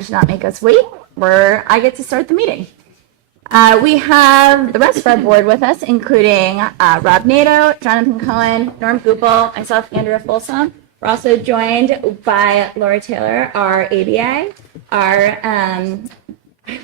To not make us wait, I get to start the meeting. We have the rest of our board with us, including Rob Nato, Jonathan Cohen, Norm Goupel, myself, Andrea Folsom. We're also joined by Laura Taylor, our ABA, our,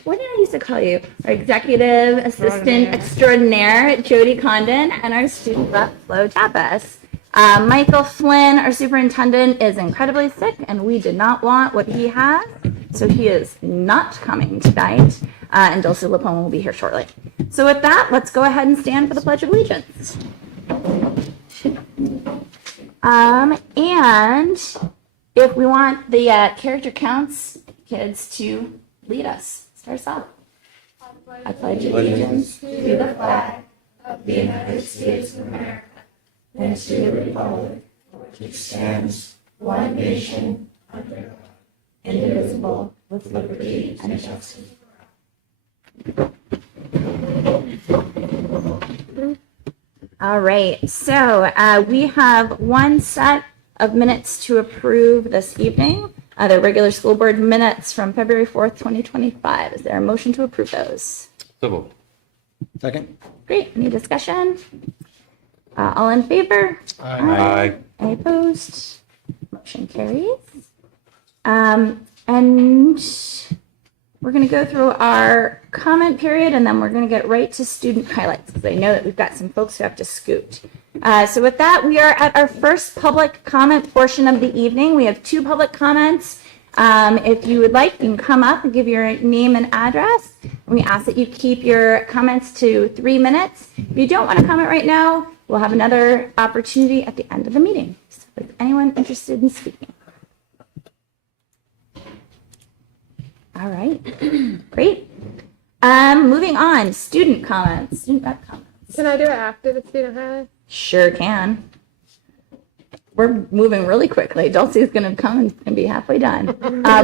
what did I used to call you? Our executive assistant extraordinaire, Jody Condon, and our student rep, Flo Tapas. Michael Flynn, our superintendent, is incredibly sick, and we did not want what he has, so he is not coming tonight, and Dulce Lapone will be here shortly. So with that, let's go ahead and stand for the Pledge of Allegiance. And if we want the character counts kids to lead us, start us off. I pledge allegiance to the flag of the United States of America and to the republic for which it stands, one nation, under God, indivisible, with liberty and justice for all. All right, so we have one set of minutes to approve this evening. The regular school board minutes from February 4th, 2025. Is there a motion to approve those? So moved. Second. Great. Any discussion? All in favor? Aye. Any opposed? Motion carries. And we're going to go through our comment period, and then we're going to get right to student highlights, because I know that we've got some folks who have to scoot. So with that, we are at our first public comment portion of the evening. We have 2 public comments. If you would like, you can come up and give your name and address. We ask that you keep your comments to 3 minutes. If you don't want to comment right now, we'll have another opportunity at the end of the meeting. So is anyone interested in speaking? All right, great. Moving on, student comments, student rep comments. Can I do it after the student highlight? Sure can. We're moving really quickly. Dulce's going to come and be halfway done.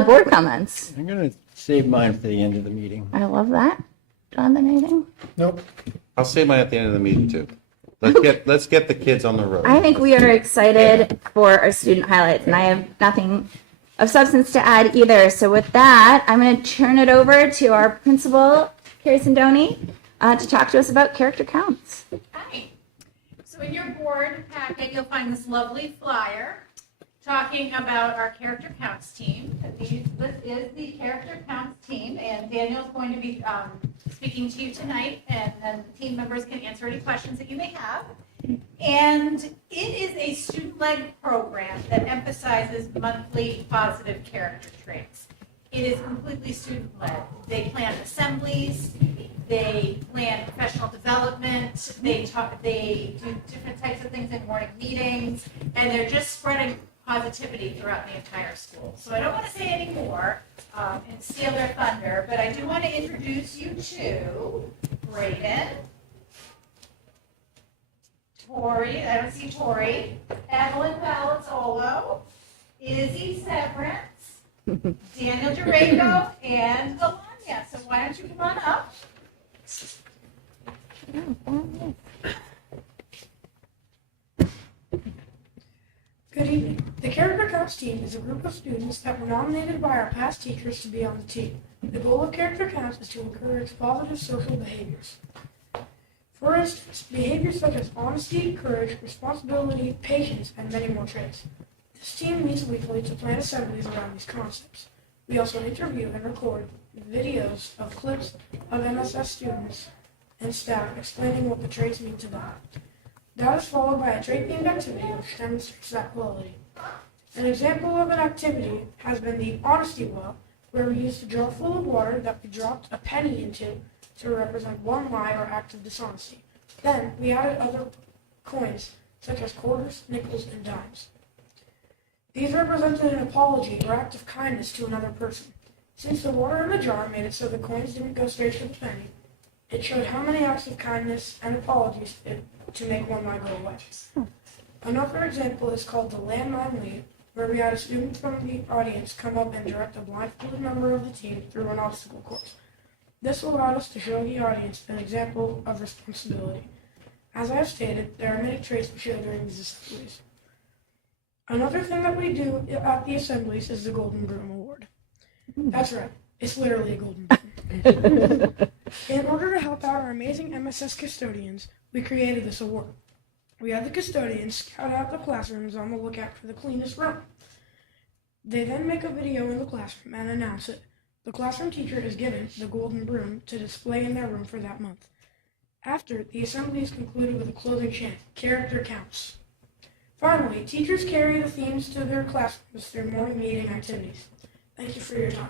Board comments. I'm going to save mine for the end of the meeting. I love that. Jonathan, anything? Nope. I'll say mine at the end of the meeting too. Let's get the kids on the road. I think we are excited for our student highlights, and I have nothing of substance to add either. So with that, I'm going to turn it over to our principal, Carrie Sindoni, to talk to us about character counts. Hi. So in your board packet, you'll find this lovely flyer talking about our character counts team. This is the character counts team, and Daniel's going to be speaking to you tonight, and then the team members can answer any questions that you may have. And it is a student-led program that emphasizes monthly positive character traits. It is completely student-led. They plan assemblies, they plan professional development, they do different types of things in morning meetings, and they're just spreading positivity throughout the entire school. So I don't want to say any more and steal their thunder, but I do want to introduce you to Brayden, Tori, I don't see Tori, Evelyn Valazzolo, Izzy Severance, Daniel Durango, and Alanya. So why don't you come on up? Good evening. The Character Counts team is a group of students that were nominated by our past teachers to be on the team. The goal of Character Counts is to encourage positive social behaviors. For instance, behaviors such as honesty, courage, responsibility, patience, and many more traits. This team meets weekly to plan assemblies around these concepts. We also interview and record videos of clips of MSS students and staff explaining what the traits mean to them. That is followed by a trait-themed activity which demonstrates that quality. An example of an activity has been the honesty well, where we used a jar full of water that we dropped a penny into to represent one lie or act of dishonesty. Then we added other coins, such as quarters, nickels, and dimes. These represented an apology or act of kindness to another person. Since the water in the jar made it so the coins didn't go straight to the penny, it showed how many acts of kindness and apologies to make one lie go away. Another example is called the landmine lead, where we had a student from the audience come up and direct a blindfolded member of the team through an obstacle course. This allowed us to show the audience an example of responsibility. As I have stated, there are many traits we show during these assemblies. Another thing that we do at the assemblies is the Golden Broom Award. That's right. It's literally a golden broom. In order to help out our amazing MSS custodians, we created this award. We had the custodians scout out the classrooms on the lookout for the cleanest room. They then make a video in the classroom and announce it. The classroom teacher is given the golden broom to display in their room for that month. After, the assembly is concluded with a closing chant, character counts. Finally, teachers carry the themes to their classrooms through morning meeting activities. Thank you for your time.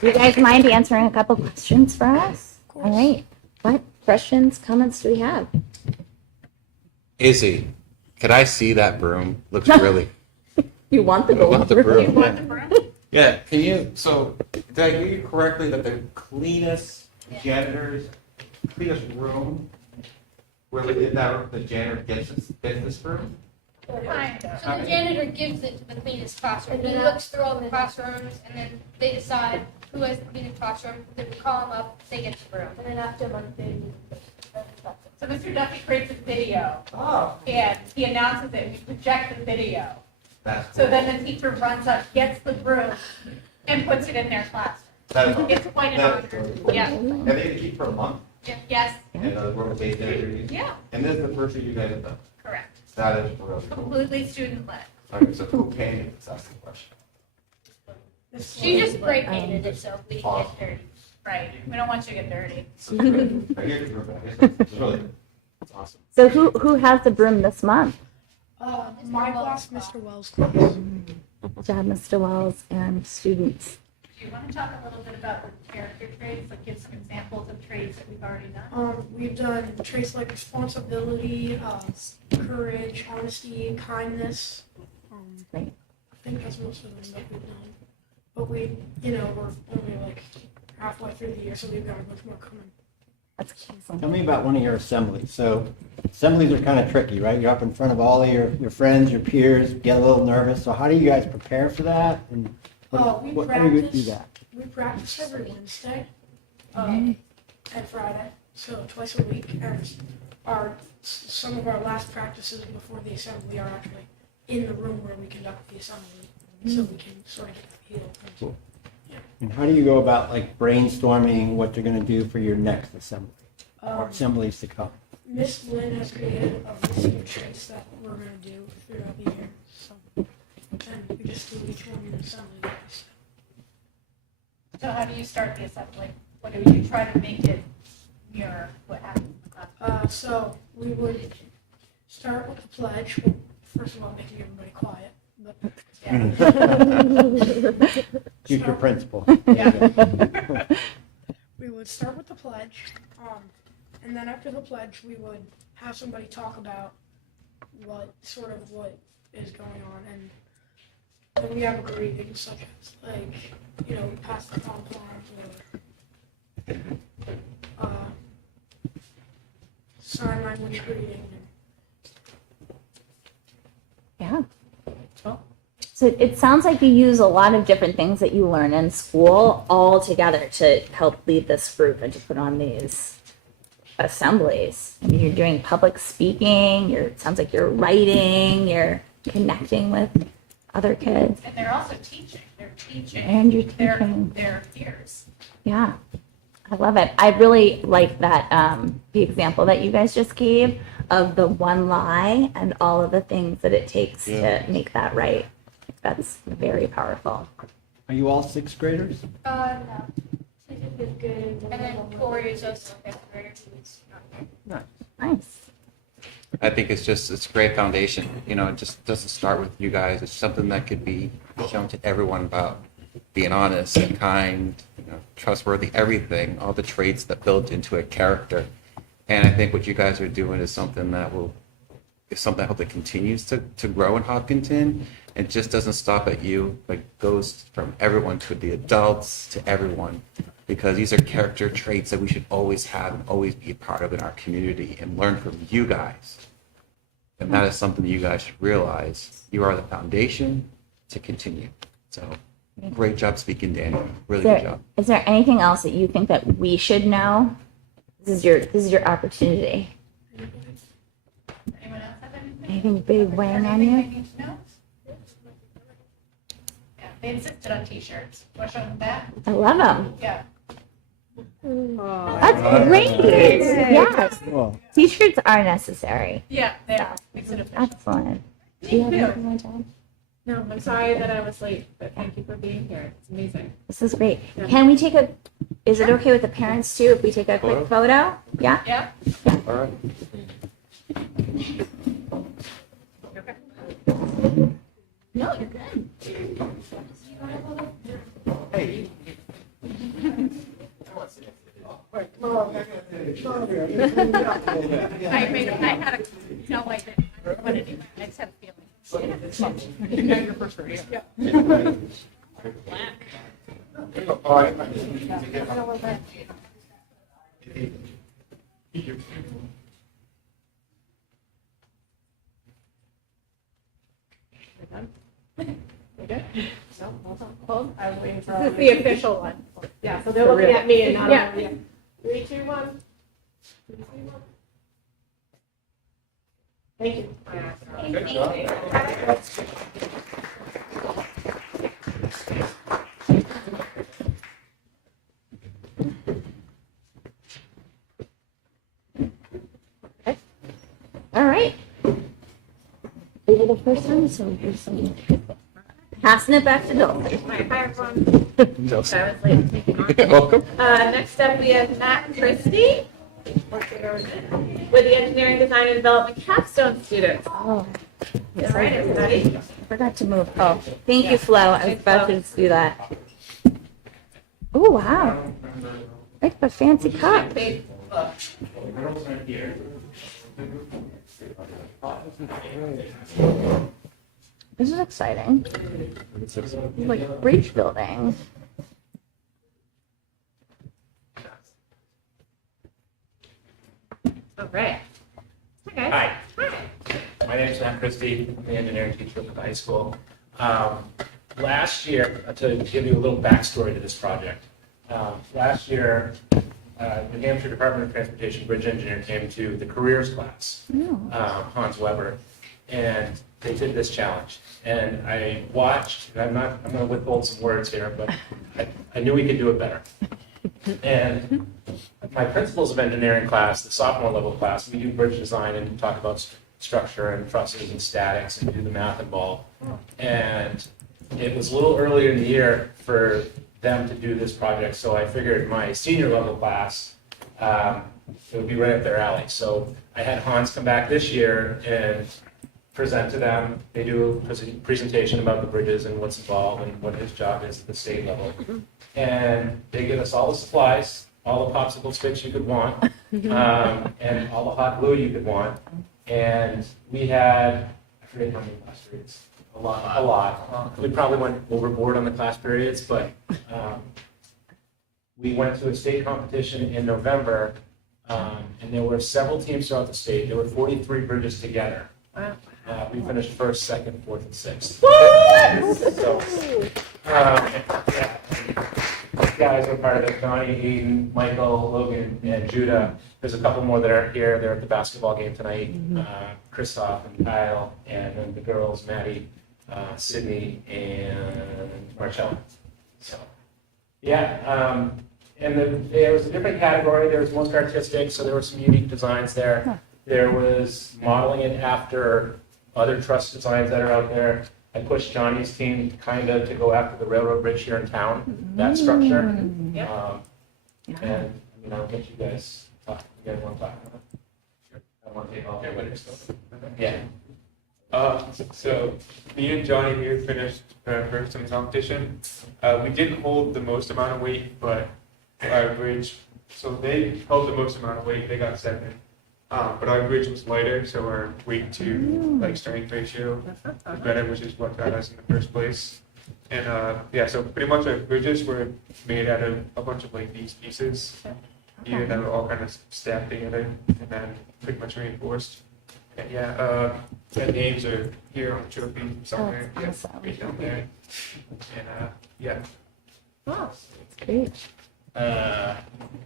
Do you guys mind answering a couple questions for us? All right. What questions, comments do we have? Izzy, could I see that broom? Looks really. You want the I golden want the broom? broom. Want the broom? Yeah, can you, so, did I hear you correctly that the cleanest janitors, cleanest room, where we did that, the janitor gets this room? Kind of. So the janitor gives it to the cleanest classroom. He looks through all the classrooms, and then they decide who has the cleanest classroom. Then we call them up, they get the room. And then after a month, they So Mr. Duffy creates a video, Oh. and he announces it, we project the video. That's So cool. then the teacher runs up, gets the broom, and puts it in their classroom. That's awesome. It's quite an That's honor. really cool. Yeah. And they can keep for a month, Yes, and the work-based interviews. yeah, And this is the first year you guys have done. correct. That is really cool. Completely student-led. Okay, so who painted this? That's the question. She just spray painted it so we didn't Awesome. get dirty. Right, we don't want you to get dirty. I hear you, Rebecca. It's really, it's awesome. So who has the broom this month? My class, Mr. Wells' class. Good job, Mr. Wells and students. Do you want to talk a little bit about the character traits, like give some examples of traits that we've already done? We've done traits like responsibility, courage, honesty, kindness. Great. I think that's most of them that we've done. But we're only like halfway through the year, so we've got a bunch more coming. That's awesome. Tell me about one of your assemblies. So assemblies are kind of tricky, right? You're up in front of all of your friends, your peers, get a little nervous. So how do you guys prepare for that? And We how do you do practice. that? We practice every Wednesday and Friday, so twice a week. And some of our last practices before the assembly are actually in the room where we conduct the assembly, so we can sort of get the feel of things. Cool. And how do you go about like brainstorming what you're going to do for your next assembly or assemblies to come? Miss Lynn has created a list of traits that we're going to do throughout the year. So, and we just do each one in the assembly. So how do you start the assembly? What do you try to make it mirror what happens in the class? So we would start with the pledge. Well, first of all, making everybody quiet. But Future principal. Yeah. we would start with the pledge, and then after the pledge, we would have somebody talk about what is going on, and then we have greetings such as like pass the pom or sign language greeting. Yeah. So it sounds like you use a lot of different things that you learn in school all together to help lead this group and to put on these assemblies. I mean, you're doing public speaking, it sounds like you're writing, you're connecting with other kids, And they're also teaching. They're teaching and you're their teaching. peers. Yeah, I love it. I really like that, the example that you guys just gave of the one lie and all of the things that it takes to make that right. That's very powerful. Are you all sixth graders? No. And then Corey is also a fifth grader. He's not here. Nice. I think it's a great foundation. You know, it just doesn't start with you guys. It's something that could be shown to everyone about being honest and kind, trustworthy, everything, all the traits that build into a character. And I think what you guys are doing is something that I hope that continues to grow in Hopkinton. It just doesn't stop at you, but goes from everyone to the adults to everyone, because these are character traits that we should always have and always be a part of in our community and learn from you guys. And that is something that you guys should realize. You are the foundation to continue. So great job speaking, Daniel. Really good job. Is there anything else that you think that we should know? This is your opportunity. Anyone else have anything? Anything big weighing on Anything I you? need to know? They insisted on t-shirts. Want to show them that? I love them. Yeah. That's great. Yes. Cool. T-shirts are necessary. Yeah, they are. Makes it official. Excellent. Do you have anything more, John? No, I'm sorry that I was late, but thank you for being here. It's amazing. This is great. Can we take is it okay with the parents too if we take a quick photo? Yeah? Yeah? All right. No, you're good. Hey. I had a, no, I didn't. But anyway, I just had a feeling. This is the official one. Yeah, so they're looking at me and not at you. 3, 2, 1. 3, 2, 1. Thank you. All right. We were the first one, so we're some passing it back to Bill. Hi, everyone. Sorry, I was late. Welcome. Next up, we have Matt Christie with the Engineering Design and Development Capstone students. Oh, All right, everybody. I forgot to move. Oh, thank you, Flo. I was about to do that. Oh, wow. Like a fancy cup. This is exciting. Like bridge building. All right. Okay. Hi. My name is Matt Christie. I'm the engineering teacher at the high school. Last year, to give you a little backstory to this project, last year, New Hampshire Department of Transportation Bridge Engineer came to the careers class, Hans Weber, and they did this challenge. And I watched, and I'm going to withhold some words here, but I knew we could do it better. And my principles of engineering class, the sophomore level class, we do bridge design and talk about structure and trusses and statics and do the math involved. And it was a little earlier in the year for them to do this project, so I figured my senior level class, it would be right up their alley. So I had Hans come back this year and present to them. They do a presentation about the bridges and what's involved and what his job is at the state level. And they give us all the supplies, all the popsicle sticks you could want, and all the hot glue you could want. And we had, I forget how many class periods, a lot. We probably went overboard on the class periods, but we went to a state competition in November, and there were several teams throughout the state. There were 43 bridges together. We finished first, second, fourth, and sixth. So, yeah. These guys are part of it. Donnie, Aiden, Michael, Logan, and Judah. There's a couple more that aren't here. They're at the basketball game tonight. Christoph and Kyle, and then the girls, Maddie, Sydney, and Marcella. So, yeah. And there was a different category. There was most artistic, so there were some unique designs there. There was modeling it after other truss designs that are out there. I pushed Johnny's team to go after the railroad bridge here in town, that structure. And I'll get you guys talk. You guys want to talk about it? Sure. I want to take all the stuff. Yeah. So me and Johnny here finished first in the competition. We didn't hold the most amount of weight, but our bridge, so they held the most amount of weight, they got 7. But our bridge was lighter, so our weight to strength ratio was better, which is what got us in the first place. And so pretty much our bridges were made out of a bunch of these pieces here that were all kind of stacked together and then pretty much reinforced. And the names are here on the trophy somewhere. Oh, that's awesome. Right down there. And Wow, that's great. Yeah,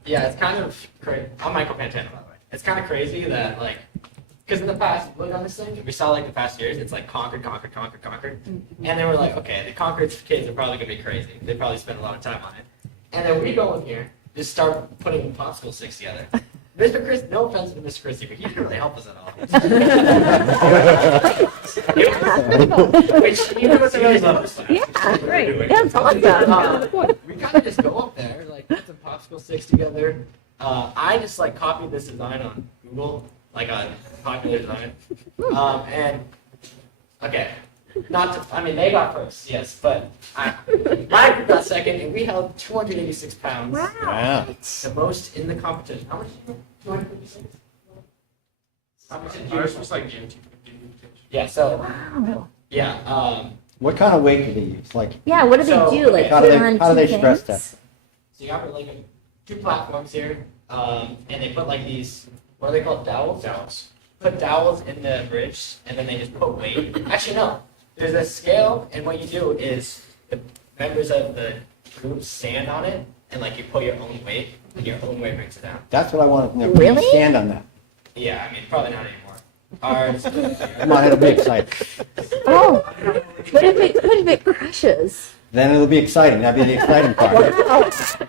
it's kind of crazy. I'm Michael Pantano, by the way. It's kind of crazy that because in the past, look on this thing, we saw like the past years, it's like conquered. And then we're like, okay, the conquered kids are probably gonna be crazy. They probably spend a lot of time on it. And then we go in here, just start putting popsicle sticks together. Mr. Chris, no offense to Mr. Christie, but he didn't really help us at all. Which even with the really love us. Yeah, right. That's awesome. We kind of just go up there, like put some popsicle sticks together. I just like copied this design on Google, like a popular design. And okay, not to, I mean they got first, yes, but my group got second, and we held 286 pounds. Wow. The most in the competition. How much? 256. How much did Ours you? was like GMT. Yeah. So Wow. yeah. What kind of weight do they use? Like, Yeah, what do So, they do? Like how do put they- on how do two they stress things? So you got like two platforms here, and they put like these, what are they called, dowels? Dallas. Put dowels in the bridge, and then they just put weight. Actually, no. There's a scale, and what you do is the members of the group stand on it, and like you put your own weight, and your own weight brings it down. that's what I wanted to know. Can you Really? stand on that? Yeah, I mean, probably not anymore. Ours. Come on, it'll be exciting. Oh, what if it crashes? Then it'll be exciting. That'll be the exciting part.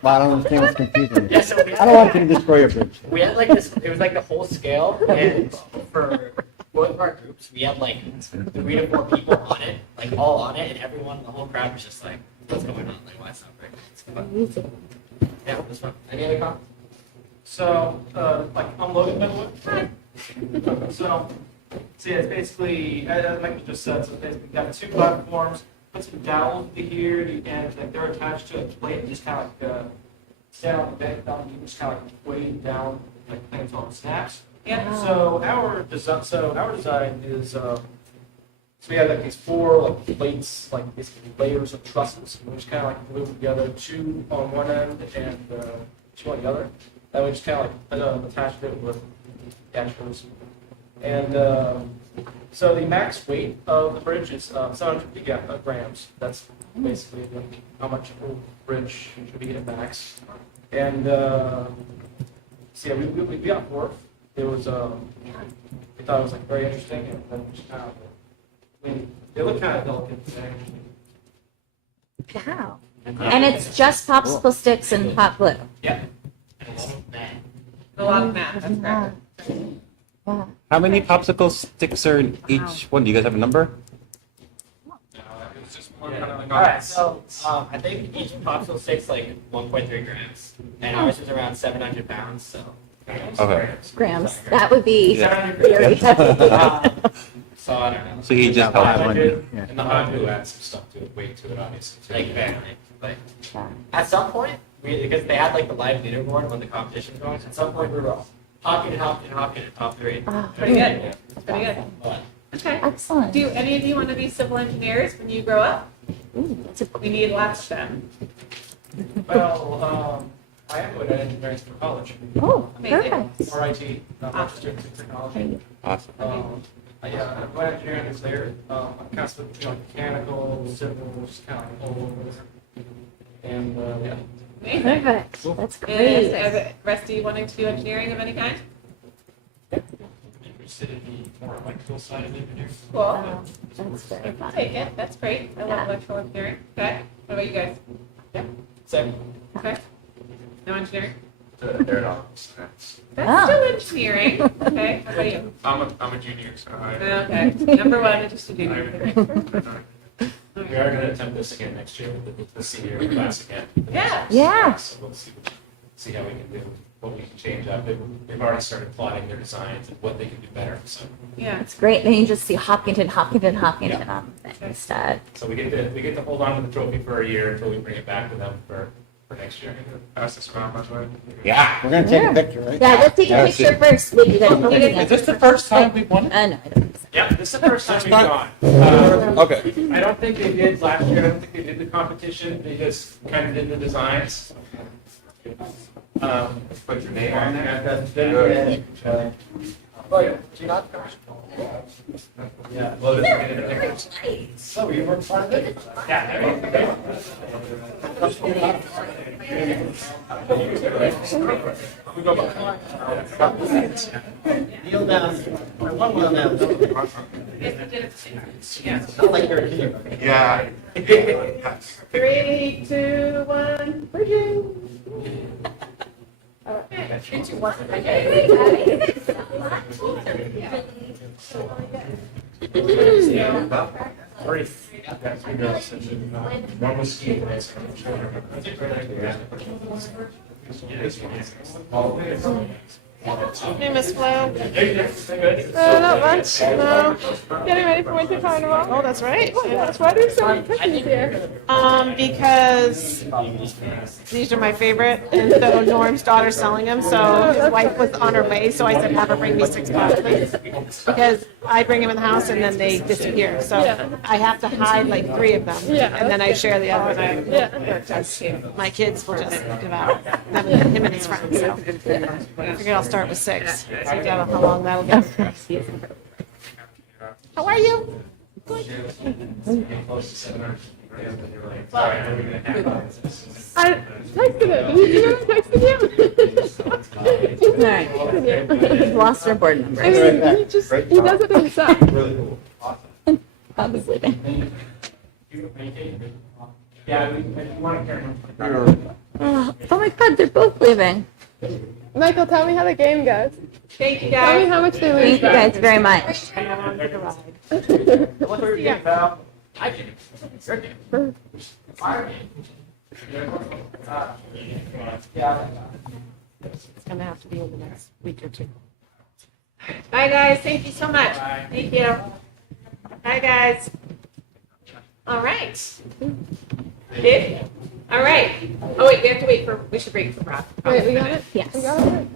Well, I don't understand what's confusing me. Yeah, so we I don't want you to destroy your bridge. We had like this, it was like the whole scale, and for both of our groups, we had like 3 to 4 people on it, like all on it, and everyone, the whole crowd was just like, what's going on? Like, why it's not breaking? It's fun. Yeah, it was fun. Any other comments? So, like, I'm Logan Benwood. So yeah, it's basically, as Michael just said, so basically we've got 2 platforms, put some dowels into here, and like they're attached to a plate, and just kind of like stand on the bed, down, you just kind of like weigh down, like things on snaps. Yeah. So our design is, so we have like these 4 like plates, like basically layers of trusses, and we just kind of like glue them together, 2 on one end and 2 on the other. That we just kind of like attach it with attachments. And so the max weight of the bridge is 750 grams. That's basically how much a bridge should be at max. And so yeah, we got 4th. It was we thought it was like very interesting, and then just kind of, I mean, they look kind of delicate today. Wow. And it's just popsicle sticks and hot glue. Yeah. And a lot of that. A lot of math, that's correct. Wow. How many popsicle sticks are in each one? Do you guys have a number? No, it was just more kind of like. All right, so I think each popsicle stick's like 1.3 grams, and ours is around 700 pounds. So. Okay. Grams. That would be Yeah. very heavy. So I don't know. So he just helped. 500, And the hot glue adds some stuff to it, weight to it, obviously. too. Exactly. Like at some point, because they had like the live leaderboard when the competition was going. At some point, we were all Hopkinton top 3. Oh, Pretty good. Pretty good. But Okay. excellent. Do any of you want to be civil engineers when you grow up? Ooh, that's a We need lots of them. Well, I am good at engineering for college, Oh, Amazing. perfect. or IT, not Rochester Technology. Awesome. I'm glad engineering is there. I'm kind of split between like mechanical, civil, just kind of like all over. And yeah. Amazing. Perfect. That's Is great. the rest of you wanting to do engineering of any kind? Interested in the more electrical side of engineering. Cool. Wow, that's very I'll fun. take it. That's great. I Yeah. love electrical engineering. Okay. What about you guys? so Okay. No engineering? They're not. That's Oh. still engineering. Okay. What about you? I'm a junior, so Okay. Number 1 is just a junior. We are going to attempt this again next year with the senior class again. Yeah. Yeah. So we'll see how we can do, what we can change up. They've already started plotting their designs and what they can do better. So Yeah. It's great. Then you just see Hopkinton on the thing instead. so we get to hold on to the trophy for a year until we bring it back to them for next year. pass this around, by the way. Yeah. We're going to take Yeah. a picture, right? Yeah, let's take a Yeah, picture first. Wait, you guys hold it Is again. this the first time we've won it? No, I don't think so. Yeah, this is the first time we've time? gone. Okay. I don't think they did last year. I don't think they did the competition. They just kind of did the designs. Put your name on there. then Oh, yeah. Do you not? Yeah. So you weren't part of it? Kneel down. One kneel down. Not like you're a kid. Yeah. 3, 2, 1, bridging. One was skiing. Hey, Miss Flo. Not much. No. Getting ready for Winter Carnival. Oh, that's right. That's why there's so many cookies here. Because these are my favorite, and so Norm's daughter's selling them. So his wife was on her way, so I said, have her bring me 6 boxes because I bring them in the house and then they disappear. So I have to hide like 3 of them, and then I share the other one. Because my kids will just devour them, him and his friends. So I figured I'll start with 6. See how long that'll get. How are you? Good. I texted him. Did you know I texted you? All right. We've lost our board member. I mean, he does it himself. Really cool. Awesome. Bob is leaving. Yeah, you want to carry Oh my God, they're both leaving. Michael, tell me how the game goes. Thank you, Tell me guys. how much they Thank lose. you guys very much. What's your game, pal? I can. Your game. Our game. Yeah. It's gonna have to be in the next week or 2. Bye, guys. Thank you so much. Thank you. Bye, guys. All right. Dave? All right. Oh, wait, we have to wait for, we should wait for Rob. Wait, we got it? Yes. We got it?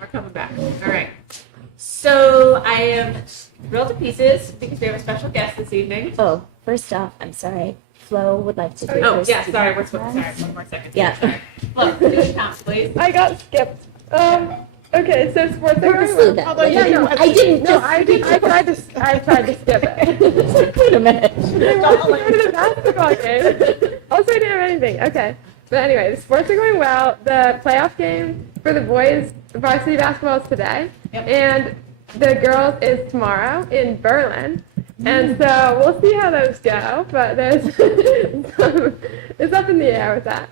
We're coming back. All right. So I am thrilled to pieces because we have a special guest this evening. Oh, first off, I'm sorry. Flo would like to do Oh, her yeah, student sorry. We're sorry. reference. 1 more second. Yeah. Look, do the count, please. I got skipped. Okay, so sports are Purposely going then. well. Like, Yeah, no, I didn't no, just. I tried to skip it. Wait a minute. I wanted to go to the basketball game. Also, I didn't have anything. Okay. But anyway, the sports are going well. The playoff game for the boys varsity basketball is today. Yep. And the girls is tomorrow in Berlin. And so we'll see how those go. But there's it's up in the air with that.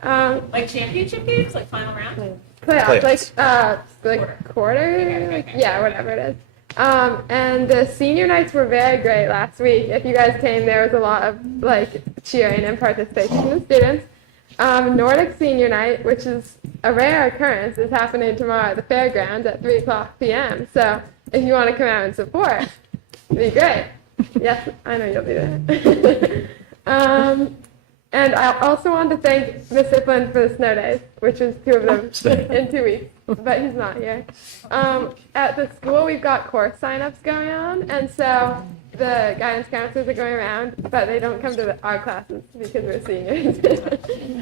Like championship games, like final round? Playoffs, Playoffs. like quarter, Okay. yeah, whatever it is. And the senior nights were very great last week. If you guys came, there was a lot of like cheering and participation from the students. Nordic Senior Night, which is a rare occurrence, is happening tomorrow at the fairgrounds at 3:00 p.m. So if you want to come out and support, it'd be great. Yes, I know you'll be there. And I also want to thank Miss Iplin for the snow days, which was 2 of them in 2 weeks, but he's not here. At the school, we've got course signups going on, and so the guidance counselors are going around, but they don't come to our classes because we're seniors.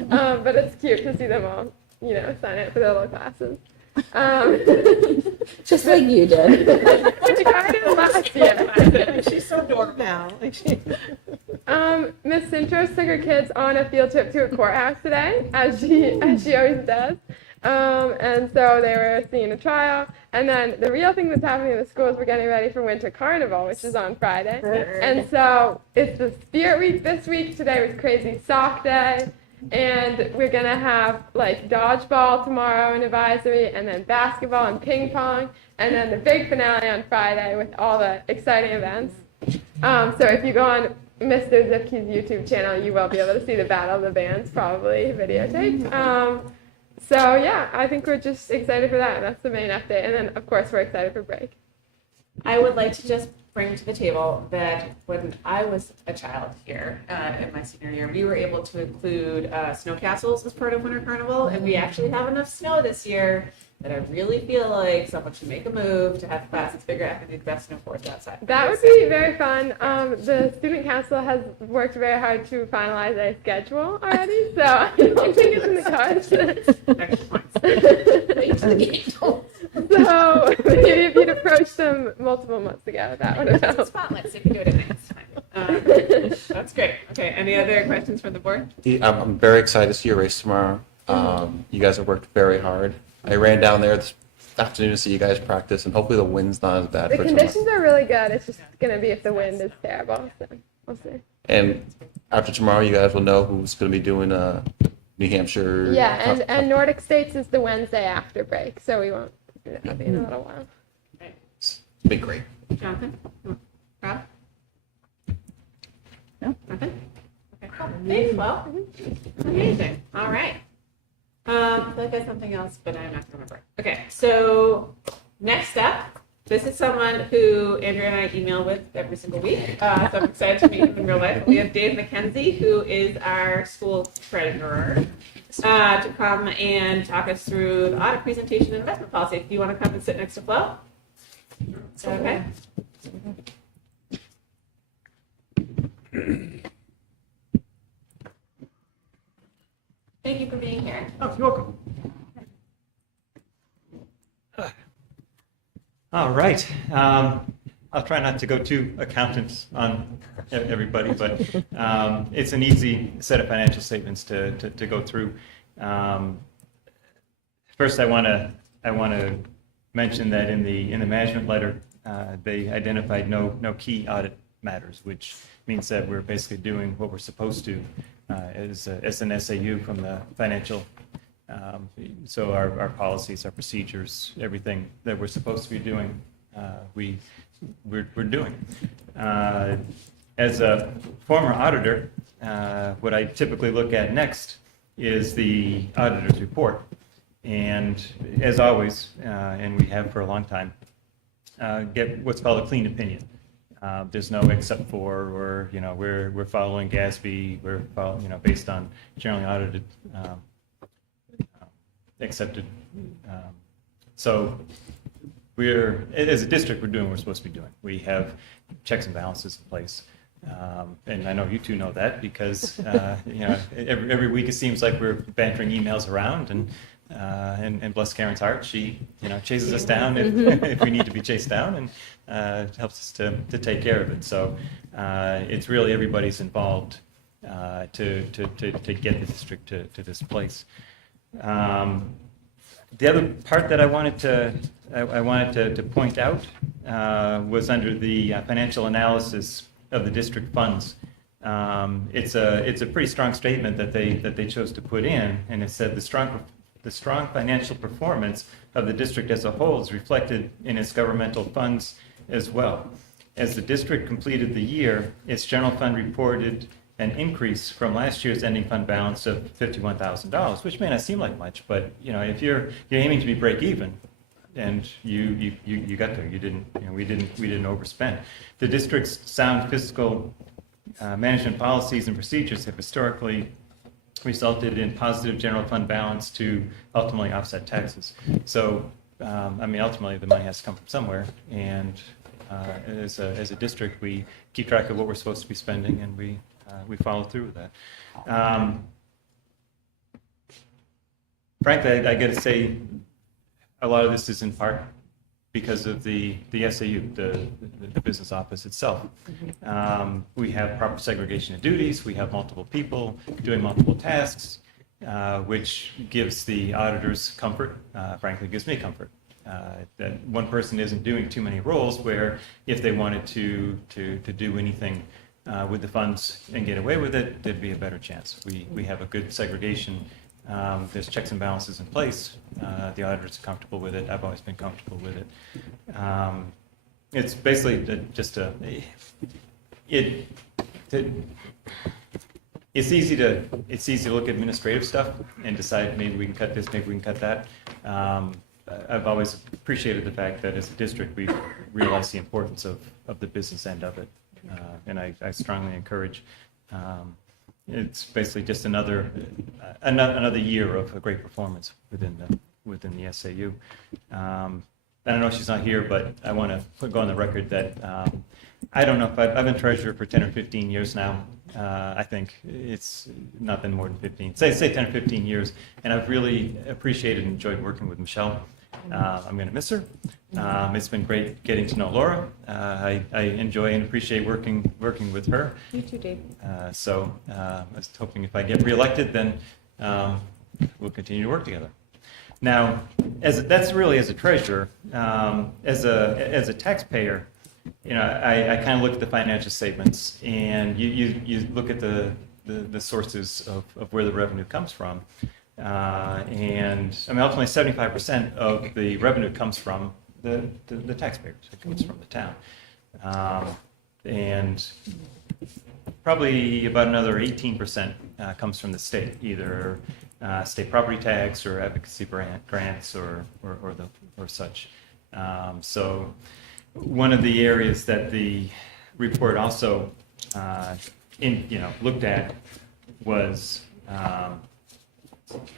But it's cute to see them all, sign up for their little classes. Just like you did. Which I did last year. She's so adorable now. Miss Cintros took her kids on a field trip to a courthouse today, as she always does. And so they were seeing a trial. And then the real thing that's happening in the school is we're getting ready for Winter Carnival, which is on Friday. And so it's the Spirit Week this week. Today was Crazy Sock Day. And we're going to have like dodgeball tomorrow in advisory, and then basketball and ping pong, and then the big finale on Friday with all the exciting events. So if you go on Mr. Zipke's YouTube channel, you will be able to see the Battle of the Bands, probably videotaped. So yeah, I think we're just excited for that. That's the main update. And then, of course, we're excited for break. I would like to just bring to the table that when I was a child here in my senior year, we were able to include snow castles as part of Winter Carnival, and we actually have enough snow this year that I really feel like someone should make a move to have classes figure out how to do the best and enforce outside. That would be very fun. The student council has worked very hard to finalize a schedule already, so I don't think it's in the cards. Extra points. So maybe if you'd approached them multiple months ago, that would have helped. Spotlights if you do it next time. That's great. Okay, any other questions from the board? I'm very excited to see your race tomorrow. You guys have worked very hard. I ran down there this afternoon to see you guys practice, and hopefully the wind's not as bad The for conditions tomorrow. are really good. It's just going to be if the wind is terrible. So we'll see. And after tomorrow, you guys will know who's going to be doing New Hampshire. Yeah, and Nordic States is the Wednesday after break, so we won't do that in a little while. It's been great. Jonathan? Rob? No. Nothing? Okay, cool. Thanks, well, amazing. All right. I feel like I had something else, but I'm not going to remember. Okay, so next up, this is someone who Andrea and I email with every single week. So I'm excited to meet him in real life. We have Dave McKenzie, who is our school treasurer, to come and talk us through the audit presentation and investment policy. Do you want to come and sit next to Flo? Okay. Thank you for being here. Oh, you're welcome. All right. I'll try not to go too accountants on everybody, but it's an easy set of financial statements to go through. First, I want to mention that in the management letter, they identified no key audit matters, which means that we're basically doing what we're supposed to as an SAU from the financial. So our policies, our procedures, everything that we're supposed to be doing, we're doing. As a former auditor, what I typically look at next is the auditor's report. And as always, and we have for a long time, get what's called a clean opinion. There's no except for, or we're following GASB, we're following, based on generally audited, accepted. So we're, as a district, we're doing what we're supposed to be doing. We have checks and balances in place. And I know you two know that because, every week it seems like we're bantering emails around, and bless Karen's heart, she, chases us down if we need to be chased down, and helps us to take care of it. So it's really everybody's involved to get the district to this place. The other part that I wanted to point out was under the financial analysis of the district funds. It's a pretty strong statement that they chose to put in, and it said the strong financial performance of the district as a whole is reflected in its governmental funds as well. As the district completed the year, its general fund reported an increase from last year's ending fund balance of $51,000, which may not seem like much, but if you're aiming to be break even, and you got there, we didn't overspend. The district's sound fiscal management policies and procedures have historically resulted in positive general fund balance to ultimately offset taxes. So, ultimately the money has to come from somewhere, and as a district, we keep track of what we're supposed to be spending, and we follow through with that. Frankly, I got to say, a lot of this is in part because of the SAU, the business office itself. We have proper segregation of duties. We have multiple people doing multiple tasks, which gives the auditors comfort. Frankly, gives me comfort that one person isn't doing too many roles. Where if they wanted to do anything with the funds and get away with it, there'd be a better chance. We have a good segregation. There's checks and balances in place. The auditor's comfortable with it. I've always been comfortable with it. It's basically it's easy to look at administrative stuff and decide maybe we can cut this, maybe we can cut that. I've always appreciated the fact that as a district we realize the importance of the business end of it, and I strongly encourage. It's basically just another year of a great performance within within the SAU. I don't know if she's not here, but I want to go on the record that I don't know if I've been treasurer for 10 or 15 years now. I think it's not been more than 15, say 10 or 15 years, and I've really appreciated and enjoyed working with Michelle. I'm going to miss her. It's been great getting to know Laura. I enjoy and appreciate working with her. You too, Dave. So I was hoping if I get reelected, then we'll continue to work together. Now, that's really as a treasurer. As a taxpayer, you know, I kind of look at the financial statements, and you look at the sources of where the revenue comes from. And I mean, ultimately, 75% of the revenue comes from the taxpayers. It comes from the town. And probably about another 18% comes from the state, either state property tax or advocacy grants or such. So one of the areas that the report also looked at was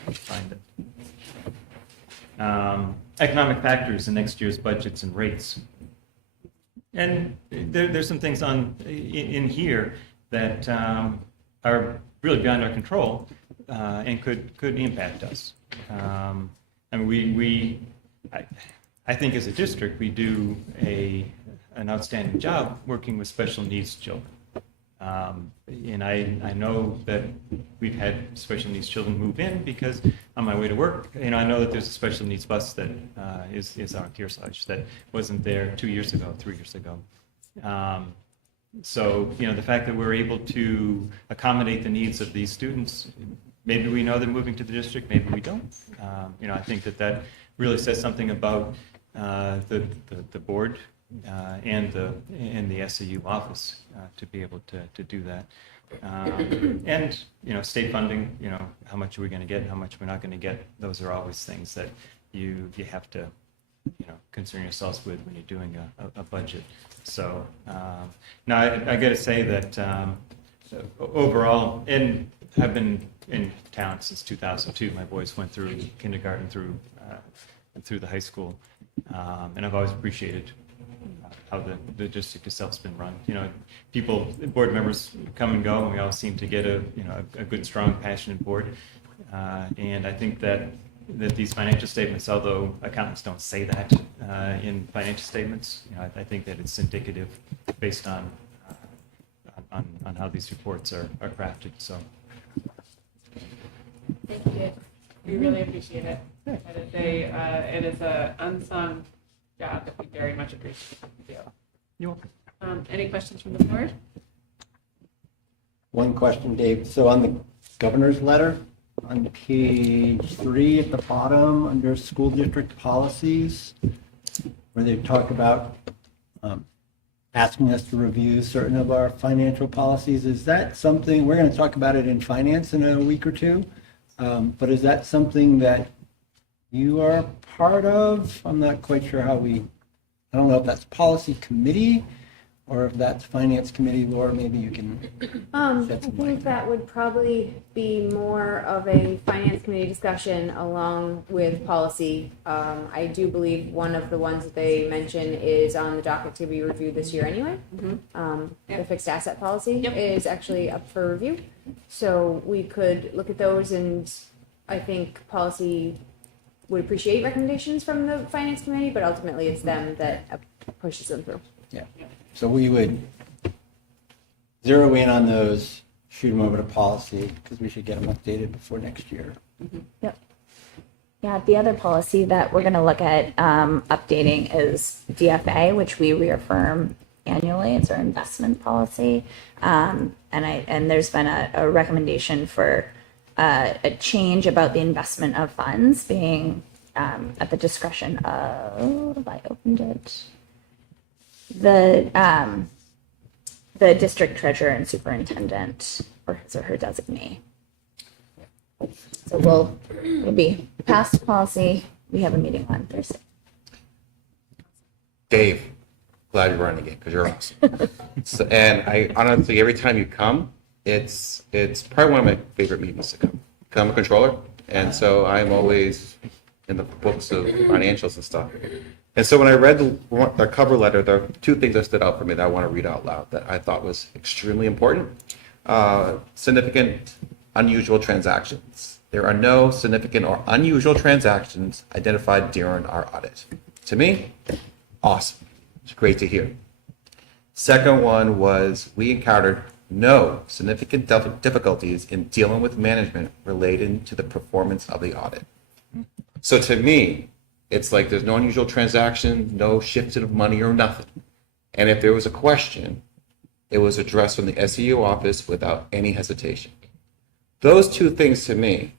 find it. Economic factors in next year's budgets and rates. And there's some things in here that are really beyond our control and could impact us. I mean, I think as a district we do an outstanding job working with special needs children. And I know that we've had special needs children move in because on my way to work, I know that there's a special needs bus that is on Kearsarge that wasn't there 2 years ago, 3 years ago. So, the fact that we're able to accommodate the needs of these students, maybe we know they're moving to the district, maybe we don't. I think that really says something about the board and the SAU office to be able to do that. And state funding, how much are we going to get, how much we're not going to get, those are always things that you have to concern yourselves with when you're doing a budget. So now I got to say that overall, and I've been in town since 2002. My boys went through kindergarten through the high school, and I've always appreciated how the district itself's been run. Board members come and go, and we all seem to get a good, strong, passionate board. And I think that these financial statements, although accountants don't say that in financial statements, I think that it's indicative based on how these reports are crafted. So. Thank you, Dave. We really appreciate it. It is a unsung job that we very much appreciate. You're welcome. Any questions from the board? One question, Dave. So on the governor's letter, on page 3 at the bottom, under school district policies, where they talk about asking us to review certain of our financial policies, is that something, we're going to talk about it in finance in a week or two, but is that something that you are part of? I'm not quite sure I don't know if that's policy committee or if that's finance committee. Laura, maybe you can I shed some think light. that would probably be more of a finance committee discussion along with policy. I do believe one of the ones that they mention is on the docket to be reviewed this year anyway. The fixed asset policy is actually up for review. So we could look at those, and I think policy would appreciate recommendations from the finance committee, but ultimately it's them that pushes them through. Yeah. So we would zero in on those, shoot them over to policy, because we should get them updated before next year. Yep. Yeah, the other policy that we're going to look at updating is DFA, which we reaffirm annually. It's our investment policy. And there's been a recommendation for a change about the investment of funds being at the discretion of, I opened it, the district treasurer and superintendent, or his or her designee. So we'll be past policy. We have a meeting on Thursday. Dave, glad you're running again because you're awesome. And I honestly, every time you come, it's probably one of my favorite meetings to come. I'm a controller, and so I'm always in the books of financials and stuff. And so when I read the cover letter, there are two things that stood out for me that I want to read out loud that I thought was extremely important. Significant unusual transactions. There are no significant or unusual transactions identified during our audit. To me, awesome. It's great to hear. Second one was we encountered no significant difficulties in dealing with management related to the performance of the audit. So to me, it's like there's no unusual transaction, no shifting of money or nothing. And if there was a question, it was addressed from the SEU office without any hesitation. Those two things to me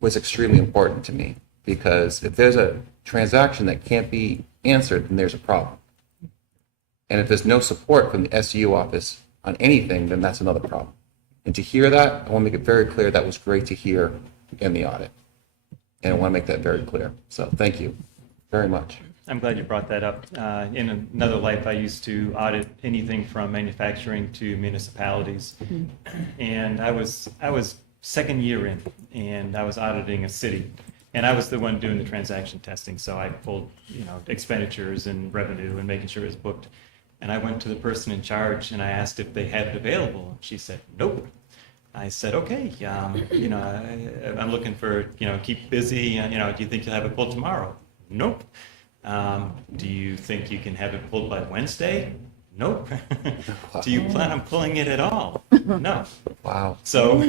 was extremely important to me, because if there's a transaction that can't be answered, then there's a problem. And if there's no support from the SEU office on anything, then that's another problem. And to hear that, I want to make it very clear that was great to hear in the audit. And I want to make that very clear. So thank you very much. I'm glad you brought that up. In another life, I used to audit anything from manufacturing to municipalities. And I was second year in, and I was auditing a city. And I was the one doing the transaction testing. So I pulled, expenditures and revenue and making sure it was booked. And I went to the person in charge and I asked if they had it available. She said, nope. I said, okay, I'm looking for, keep busy. Do you think you'll have it pulled tomorrow? Nope. Do you think you can have it pulled by Wednesday? Nope. Do you plan on pulling it at all? No. Wow. So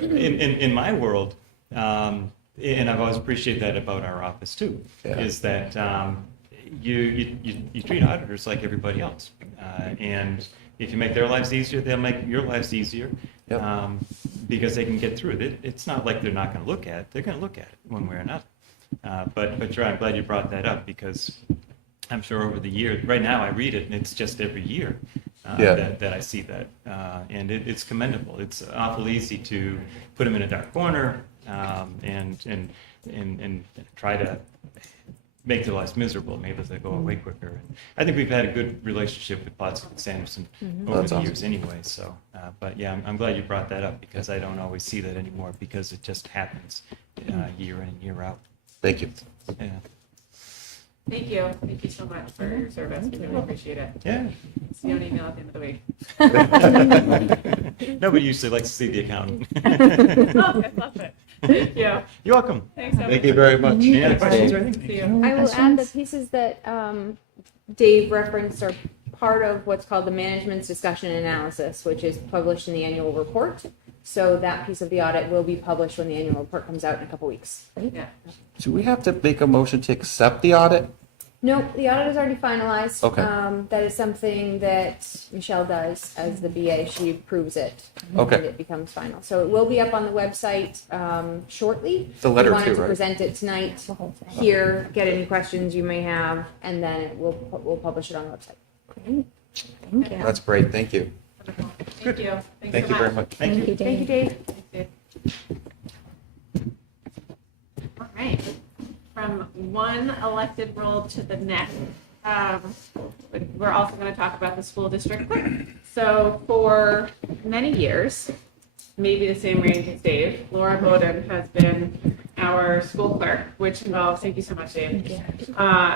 in my world, and I've always appreciated that about our office too, is that you treat auditors like everybody else. And if you make their lives easier, they'll make your lives easier. Yep. Because they can get through it. It's not like they're not going to look at it. They're going to look at it one way or another. But sure, I'm glad you brought that up, because I'm sure over the years, right now I read it and it's just every year that I see that. And it's commendable. It's awful easy to put them in a dark corner and try to make their lives miserable. Maybe they go away quicker. And I think we've had a good relationship with Pottsville and Sanderson over the years anyway. So, but yeah, I'm glad you brought that up, because I don't always see that anymore, because it just happens year in and year out. Thank you. Yeah. Thank you. Thank you so much for your service. We really appreciate it. Yeah. See you on email at the end of the week. Nobody usually likes to see the accountant. Oh, I love it. Thank you. You're welcome. Thanks so much. Thank you very much. Any other questions or anything? See you. I will add the pieces that Dave referenced are part of what's called the management's discussion and analysis, which is published in the annual report. So that piece of the audit will be published when the annual report comes out in a couple weeks. Yeah. Do we have to make a motion to accept the audit? No, the audit is already finalized. Okay. That is something that Michelle does as the BA. She approves it. Okay. And it becomes final. So it will be up on the website shortly. The letter we wanted too, to right? present it tonight here, get any questions you may have, and then we'll publish it on the website. Great. Thank you. That's great. Thank you. Thank you. Thanks Thank so you very much. much. Thank you. Thank you, Dave. Thanks, Dave. All right. From one elected role to the next, we're also going to talk about the school district clerk. So for many years, maybe the same range as Dave, Laura Bowden has been our school clerk, which involves, thank you so much, Dave,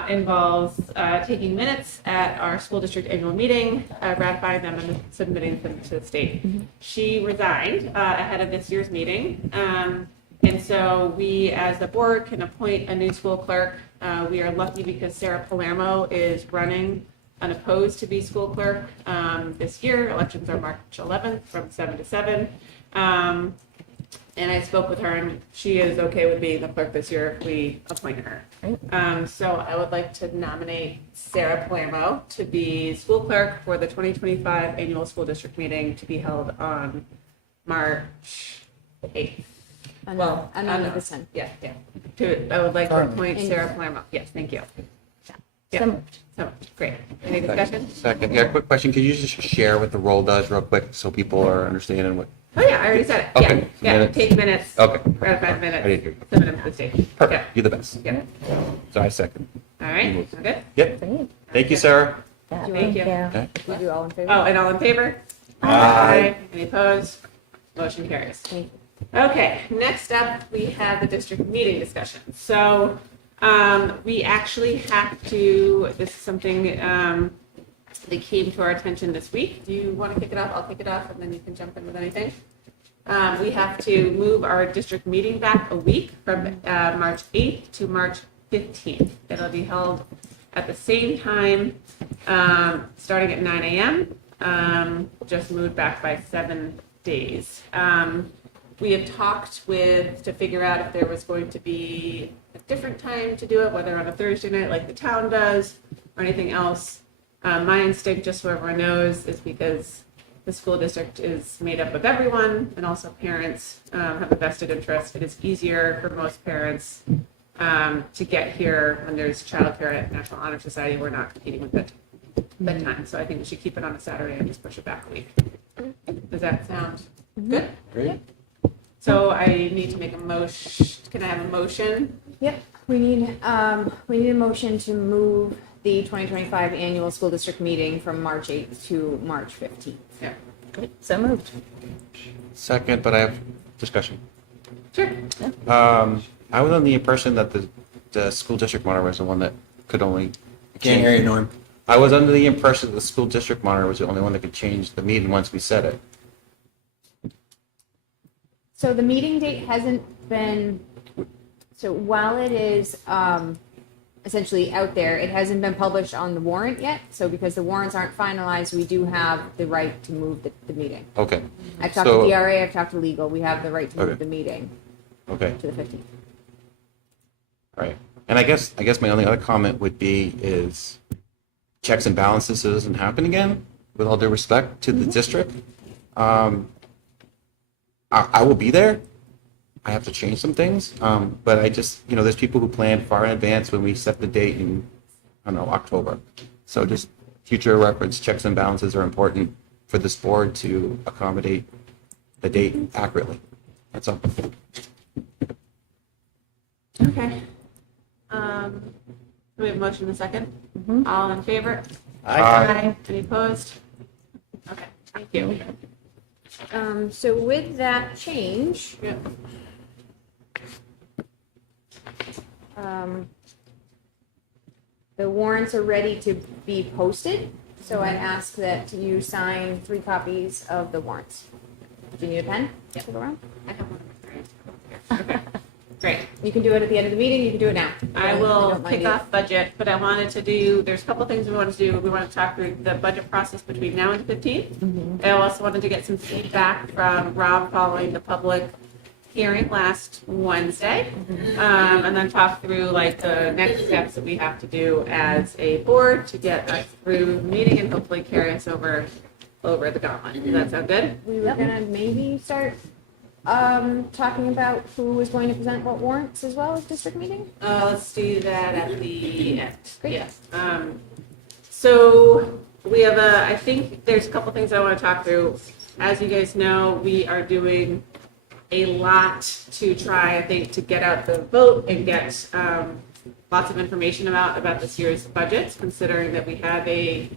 involves taking minutes at our school district annual meeting, ratifying them and submitting them to the state. She resigned ahead of this year's meeting. And so we, as the board, can appoint a new school clerk. We are lucky because Sarah Palermo is running unopposed to be school clerk this year. Elections are March 11th from 7 to 7. And I spoke with her, and she is okay with being the clerk this year if we appoint her. So I would like to nominate Sarah Palermo to be school clerk for the 2025 annual school district meeting to be held on March 8th. Well, I'm on this time. Yeah. I would like to appoint Sarah Palermo. Yes, thank you. Yeah. So great. Any discussion? Second. Yeah, quick question. Could you just share what the role does real quick so people are understanding what? Oh yeah, I already said it. Okay. Yeah. Minutes. Take minutes. Okay. Ratify I didn't minutes. hear you. Submit them to the state. Perfect. Yeah. You're the best. Yeah. So I second. All right. Okay. Yep. Great. Thank you, Sarah. Yeah, Thank you. Okay. We do all in favor? Oh, and all in favor? Aye. Any opposed? Motion carries. Thank Okay, next up, we have the district meeting discussion. So we actually have to, this is something that came to our attention this week. Do you want to kick it off? I'll kick it off and then you can jump in with anything. We have to move our district meeting back a week from March 8th to March 15th. It'll be held at the same time, starting at 9 a.m., just moved back by 7 days. We have talked to figure out if there was going to be a different time to do it, whether on a Thursday night like the town does or anything else. My instinct, just so everyone knows, is because the school district is made up of everyone and also parents have a vested interest. It is easier for most parents to get here when there's childcare at National Honor Society. We're not competing with bedtime. So I think we should keep it on a Saturday and just push it back a week. Does that sound good? Great. So I need to make a motion. Can I have a motion? Yep, we need a motion to move the 2025 annual school district meeting from March 8th to March 15th. Yeah. So moved. Second, but I have discussion. Sure. I was under the impression that the school district monitor was the one that could only. Can't hear you, Norm. I was under the impression that the school district monitor was the only one that could change the meeting once we set it. So the meeting date hasn't been, so while it is essentially out there, it hasn't been published on the warrant yet. So because the warrants aren't finalized, we do have the right to move the meeting. Okay. I've talked So- to DRA, I've talked to legal, we have the right to move Okay. the meeting Okay. to the 15th. All right. And I guess my only other comment would be is checks and balances so it doesn't happen again, with all due respect to the district. I will be there. I have to change some things. But I just, there's people who plan far in advance when we set the date in, I don't know, October. So just future reference, checks and balances are important for this board to accommodate the date accurately. That's all. Okay. Do we have a motion in a second? All in favor? Aye. Any opposed? Okay, thank you. So with that change, Yep. the warrants are ready to be posted. So I ask that you sign 3 copies of the warrants. Do you need a pen? Yep. To go around? I have one of my. Okay. Great. You can do it at the end of the meeting, you can do it now. I will kick off budget, but I wanted to do, there's a couple things we wanted to do. We want to talk through the budget process between now and the 15th. I also wanted to get some feedback from Rob following the public hearing last Wednesday. And then talk through like the next steps that we have to do as a board to get us through the meeting and hopefully carry us over the gauntlet. Does that sound good? We were gonna maybe start talking about who was going to present what warrants as well as district meeting. Let's do that at the end. Great. Yes. So we have I think there's a couple things I want to talk through. As you guys know, we are doing a lot to try, I think, to get out the vote and get lots of information about this year's budgets, considering that we have a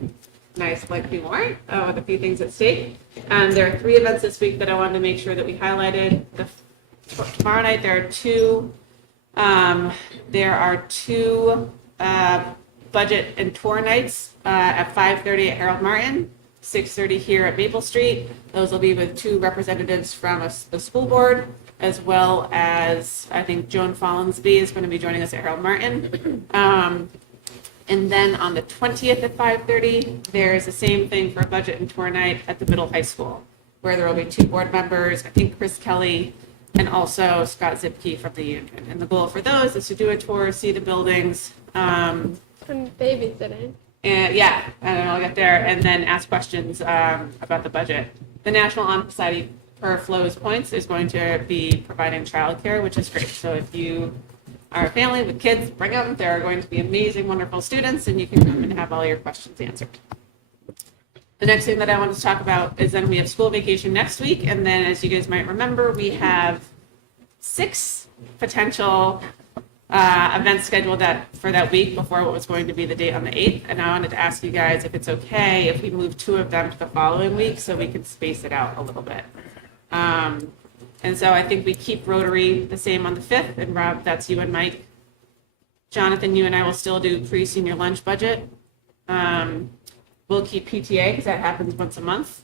nice lengthy warrant with a few things at stake. And there are 3 events this week that I wanted to make sure that we highlighted. Tomorrow night there are two budget and tour nights at 5:30 at Harold Martin, 6:30 here at Maple Street. Those will be with 2 representatives from the school board, as well as I think Joan Follensby is going to be joining us at Harold Martin. And then on the 20th at 5:30, there's the same thing for a budget and tour night at the middle high school, where there will be 2 board members, I think Chris Kelly, and also Scott Zipke from the union. And the goal for those is to do a tour, see the buildings, And babysitting. and I'll get there, and then ask questions about the budget. The National Honor Society, per Flo's points, is going to be providing childcare, which is great. So if you are a family with kids, bring them. There are going to be amazing, wonderful students, and you can come and have all your questions answered. The next thing that I wanted to talk about is then we have school vacation next week, and then as you guys might remember, we have 6 potential events scheduled for that week before what was going to be the date on the 8th. And I wanted to ask you guys if it's okay if we move 2 of them to the following week so we can space it out a little bit. And so I think we keep Rotary the same on the 5th, and Rob, that's you and Mike. Jonathan, you and I will still do pre-senior lunch budget. We'll keep PTA because that happens once a month.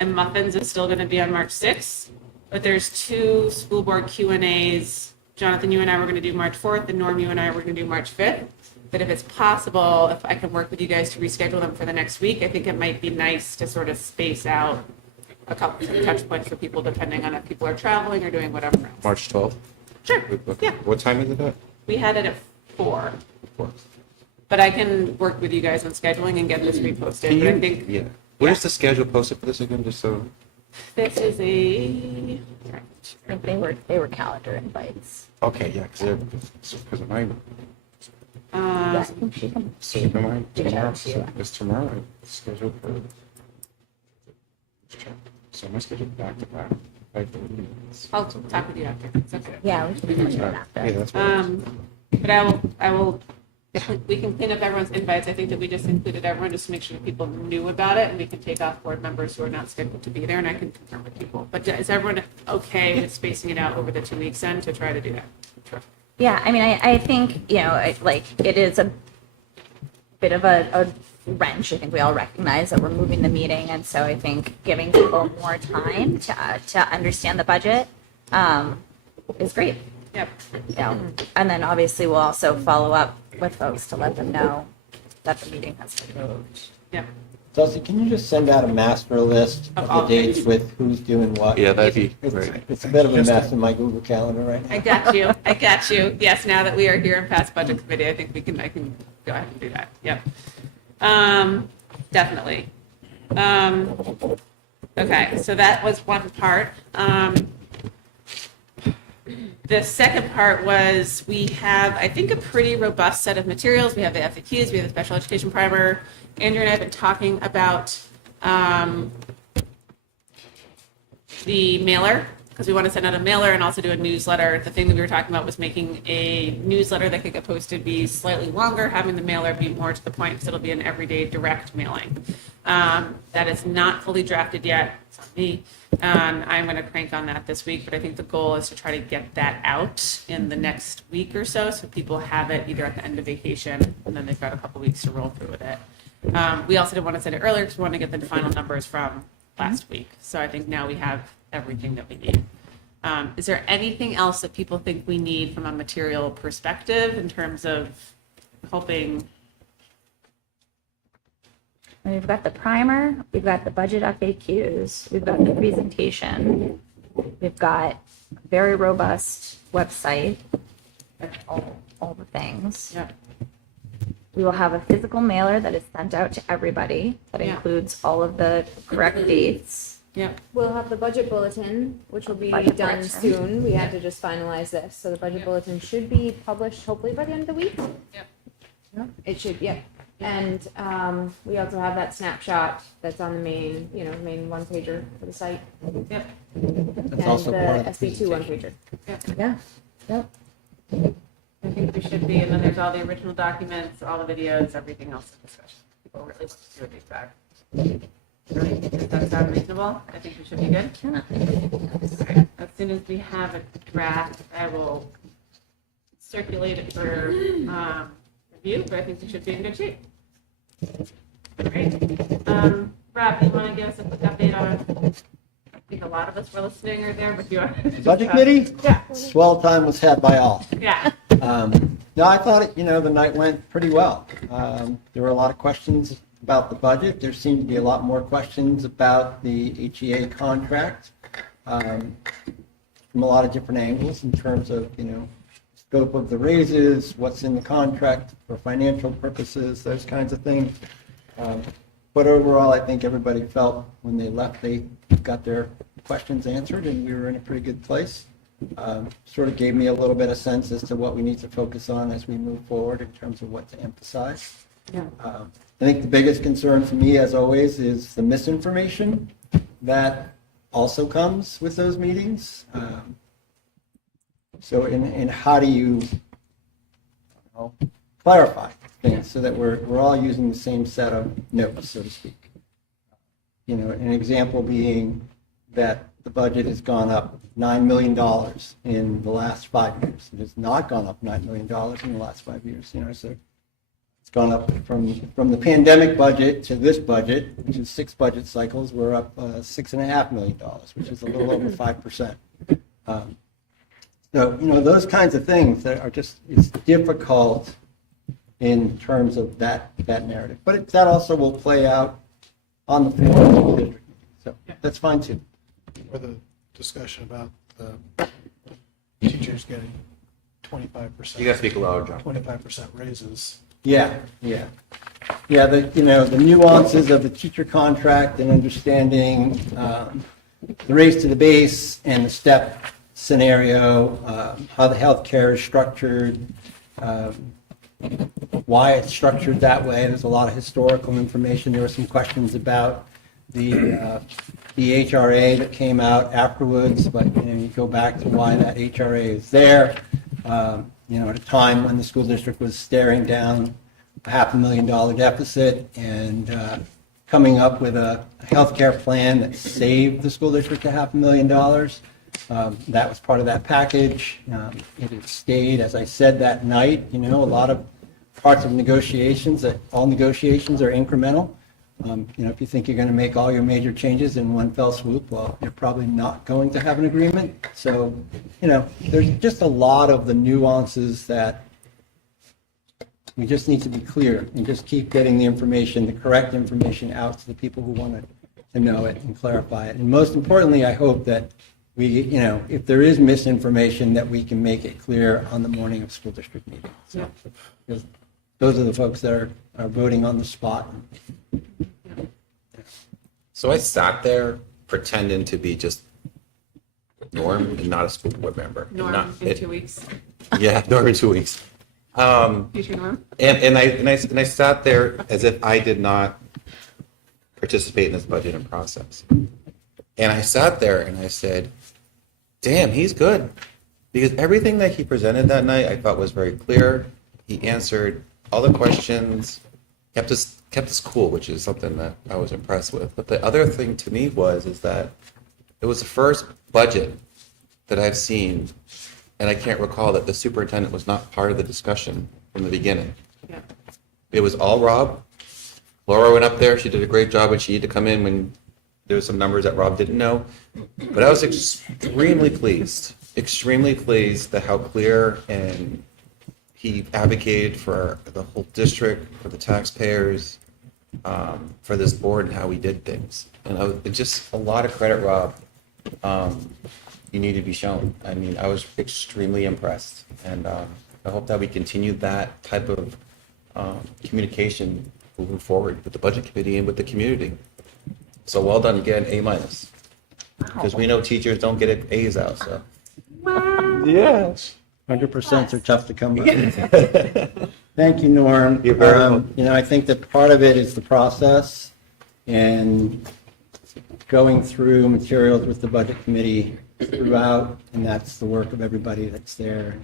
And Muffins is still going to be on March 6th. But there's 2 school board Q&As. Jonathan, you and I were going to do March 4th, and Norm, you and I were going to do March 5th. But if it's possible, if I can work with you guys to reschedule them for the next week, I think it might be nice to sort of space out a couple of touch points for people, depending on if people are traveling or doing whatever else. March 12th? Sure. Yeah. What time is it at? We had it at 4. 4. But I can work with you guys on scheduling and get this reposted. But I think Yeah. What is the schedule posted for this again, just so? this is a. I think they were calendar invites. Okay, yeah, because of mine. Yeah, I think she can. So am I reach tomorrow? out to you. Is tomorrow scheduled for? So am I scheduled back to back? I'll talk with you after. It's okay. Yeah, we can do that Yeah, after. that's what. But I will. We can clean up everyone's invites. I think that we just included everyone just to make sure that people knew about it, and we can take off board members who are not scheduled to be there, and I can confirm with people. But is everyone okay with spacing it out over the 2 weeks then to try to do that? Sure. Yeah, I mean, I think, it is a bit of a wrench. I think we all recognize that we're moving the meeting, and so I think giving people more time to understand the budget is great. Yep. And then obviously we'll also follow up with folks to let them know that the meeting has been moved. Yep. Dusty, can you just send out a master list of the dates with who's doing what? Yeah, that'd be great. It's a bit of a mess in my Google Calendar right now. I got you. I got you. Yes, now that we are here in past budget committee, I think I can go ahead and do that. Yep. Definitely. Okay, so that was one part. The second part was we have, I think, a pretty robust set of materials. We have the FAQs, we have the special education primer. Andrew and I have been talking about the mailer, because we want to send out a mailer and also do a newsletter. The thing that we were talking about was making a newsletter that could get posted be slightly longer, having the mailer be more to the point, because it'll be an everyday direct mailing. That is not fully drafted yet. It's on me. I'm going to crank on that this week, but I think the goal is to try to get that out in the next week or so people have it either at the end of vacation, and then they've got a couple weeks to roll through with it. We also didn't want to send it earlier because we wanted to get the final numbers from last week. So I think now we have everything that we need. Is there anything else that people think we need from a material perspective in terms of helping? We've got the primer, we've got the budget FAQs, we've got the presentation, we've got a very robust website, and all the things. Yeah. We will have a physical mailer that is sent out to everybody that Yeah. includes all of the correct dates. Yep. We'll have the budget bulletin, which will be Budget done bulletin. soon. We had to just finalize this, so the budget bulletin should be published hopefully by the end of the week. Yep. It should, yeah. And we also have that snapshot that's on the main one pager for the site. Yep. That's And also part of the the SB2 one pager. Yeah. Yep. I think we should be, and then there's all the original documents, all the videos, everything else in discussion. People really want to see what these back. Does that sound reasonable? I think we should be good. Okay. As soon as we have a draft, I will circulate it for review, but I think we should be in good shape. Great. Rob, you want to give us a quick update on? I think a lot of us were listening or there, but you are. Budget committee? Yeah. Swell time was had by all. Yeah. No, I thought the night went pretty well. There were a lot of questions about the budget. There seemed to be a lot more questions about the HEA contract from a lot of different angles in terms of, scope of the raises, what's in the contract for financial purposes, those kinds of things. But overall, I think everybody felt when they left, they got their questions answered, and we were in a pretty good place. Sort of gave me a little bit of sense as to what we need to focus on as we move forward in terms of what to emphasize. Yeah. I think the biggest concern for me, as always, is the misinformation that also comes with those meetings. So in how do you clarify things so that we're all using the same set of notes, so to speak. An example being that the budget has gone up $9 million in the last 5 years. It has not gone up $9 million in the last 5 years. So it's gone up from the pandemic budget to this budget, which is 6 budget cycles. We're up $6.5 million, which is a little over 5%. So those kinds of things that are just, it's difficult in terms of that narrative. But that also will play out on the floor of the school district. So that's fine too. Or the discussion about the teachers getting 25%. You gotta speak louder, John. 25% raises. Yeah. The nuances of the teacher contract and understanding the raise to the base and the step scenario, how the healthcare is structured, why it's structured that way. There's a lot of historical information. There were some questions about the HRA that came out afterwards, but you go back to why that HRA is there. At a time when the school district was staring down a $500,000 deficit and coming up with a healthcare plan that saved the school district $500,000. That was part of that package. It had stayed, as I said that night, a lot of parts of negotiations, that all negotiations are incremental. If you think you're going to make all your major changes in one fell swoop, well, you're probably not going to have an agreement. So, there's just a lot of the nuances that we just need to be clear and just keep getting the information, the correct information out to the people who want to know it and clarify it. And most importantly, I hope that we, if there is misinformation, that we can make it clear on the morning of school district meeting. So, because those are the folks that are voting on the spot. So I sat there pretending to be just Norm and not a school board member. Norm in 2 weeks. Yeah, Norm in 2 weeks. Future Norm. And I sat there as if I did not participate in this budgeting process. And I sat there and I said, damn, he's good. Because everything that he presented that night I thought was very clear. He answered all the questions, kept us cool, which is something that I was impressed with. But the other thing to me is that it was the first budget that I've seen, and I can't recall that the superintendent was not part of the discussion from the beginning. Yeah. It was all Rob. Laura went up there. She did a great job, but she had to come in when there were some numbers that Rob didn't know. But I was extremely pleased at how clear and he advocated for the whole district, for the taxpayers, for this board and how we did things. And it's just a lot of credit, Rob. You need to be shown. I mean, I was extremely impressed. And I hope that we continue that type of communication moving forward with the budget committee and with the community. So well done, again, A-. Because we know teachers don't get A's out, so. Yes. 100% are tough to come by. Thank you, Norm. You're very welcome. I think that part of it is the process and going through materials with the budget committee throughout, and that's the work of everybody that's there.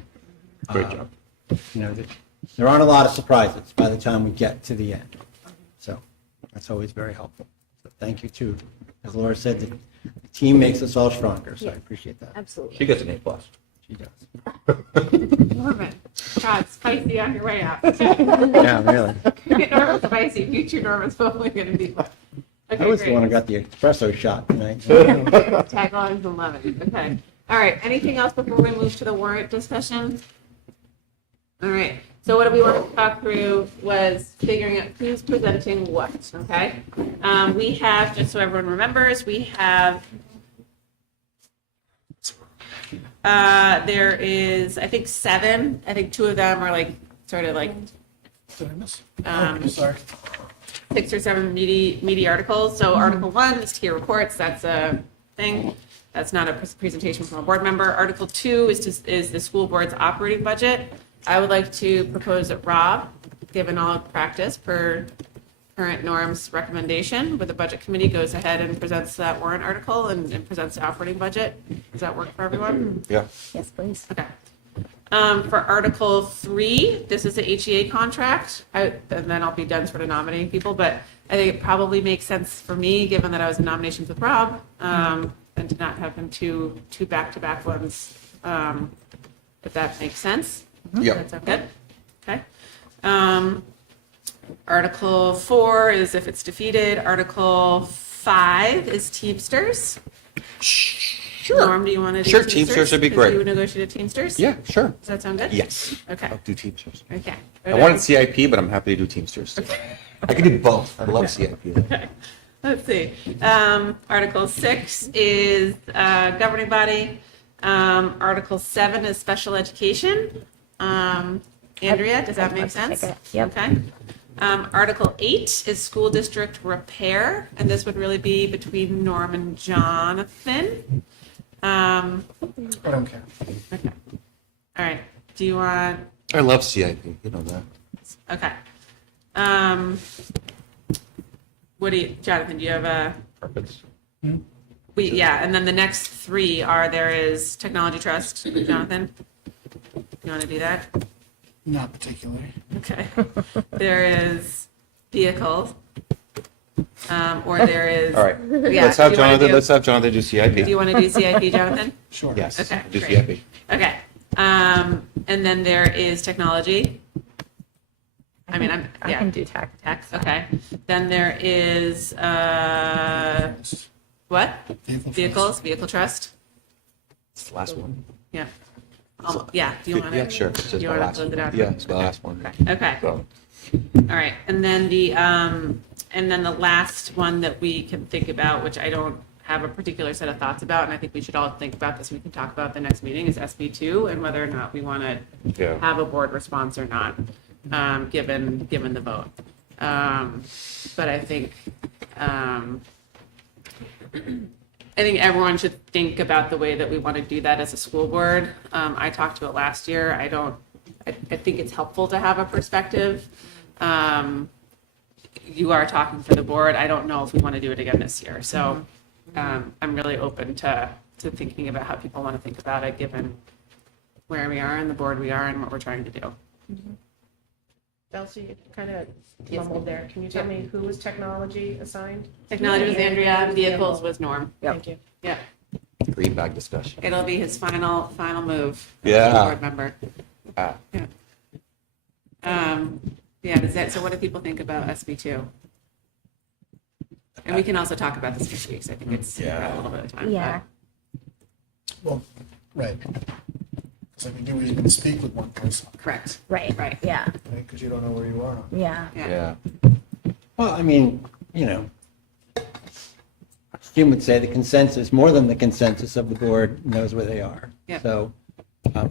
Great job. There aren't a lot of surprises by the time we get to the end. So that's always very helpful. So thank you, too. As Laura said, the team makes us all stronger, so I appreciate that. Absolutely. She gets an A+. She does. Norman. God, spicy on your way out. Yeah, really. Norman spicy. Future Norman's probably going to be. Okay, I was great. the one who got the espresso shot tonight. Taglines 11. Okay. All right. Anything else before we move to the warrant discussion? All right. So what we want to talk through was figuring out who's presenting what. Okay. We have, just so everyone remembers, we have. There is, I think, 7. I think 2 of them are like sort of like. Did I miss? Sorry. 6 or 7 meaty articles. So Article 1 is tier reports. That's a thing. That's not a presentation from a board member. Article 2 is the school board's operating budget. I would like to propose that Rob, given all practice per current norms recommendation, but the budget committee goes ahead and presents that warrant article and presents the operating budget. Does that work for everyone? Yeah. Yes, please. Okay. For Article 3, this is the HEA contract, and then I'll be done sort of nominating people, but I think it probably makes sense for me, given that I was in nominations with Rob, and to not have them two back-to-back ones, if that makes sense. Yep. That's okay. Okay. Article 4 is if it's defeated. Article 5 is Teamsters. Sure. Norm, do you want to do Sure, Teamsters? Teamsters would be 'Cause great. You negotiated Teamsters? Yeah, sure. Does that sound good? Yes. Okay. I'll do Teamsters. Okay. I wanted CIP, but I'm happy to do Teamsters. I can do both. I love CIP. Okay. Let's see. Article 6 is governing body. Article 7 is special education. Andrea, does that I'd make love to take sense? it. Yep. Okay. Article 8 is school district repair, and this would really be between Norm and Jonathan. I don't care. Okay. All right. Do you want? I love CIP. You know that. Okay. What do you, Jonathan? Do you have a? Perfect. Yeah, and then the next 3 are there is technology trust. Jonathan, you want to do that? Not particularly. Okay. There is vehicles, or there is. All right. Yeah, Let's have do you wanna Jonathan. do- Let's have Jonathan do CIP. Do you want to do CIP, Jonathan? Sure. Yes. Okay, Do great. CIP. Okay. And then there is technology. I mean, I can do tech. Tax. Okay. Then there is what? Vehicle trust. It's the last one. Yeah. Yeah. Do you want to? Yeah, sure. It's Do just you my want to last close it out? Yeah, it's the last one. Okay. So, All right, and then the last one that we can think about, which I don't have a particular set of thoughts about, and I think we should all think about this. We can talk about the next meeting is SB2 and whether or not we want to yeah. have a board response or not, given the vote. But I think everyone should think about the way that we want to do that as a school board. I talked to it last year. I think it's helpful to have a perspective. You are talking for the board. I don't know if we want to do it again this year. So I'm really open to thinking about how people want to think about it, given where we are and the board we are and what we're trying to do. Elsie, you kind of mumbled there. Can you tell me who was technology assigned? Technology was Andrea, vehicles was Norm. Thank you. Yeah, Green bag discussion. it'll be his final move. as a Yeah. Board member. Ah. Yeah. Yeah, so what do people think about SB2? And we can also talk about this next week, so I think it's got a little bit of time. Yeah. Well, right. Because I mean, do we even speak with one person? But- Correct. Right. Right. Yeah. Because you don't know where you are. Yeah. Yeah. Well, I mean, you know, Jim would say the consensus, more than the consensus of the board knows where they are. Yeah. So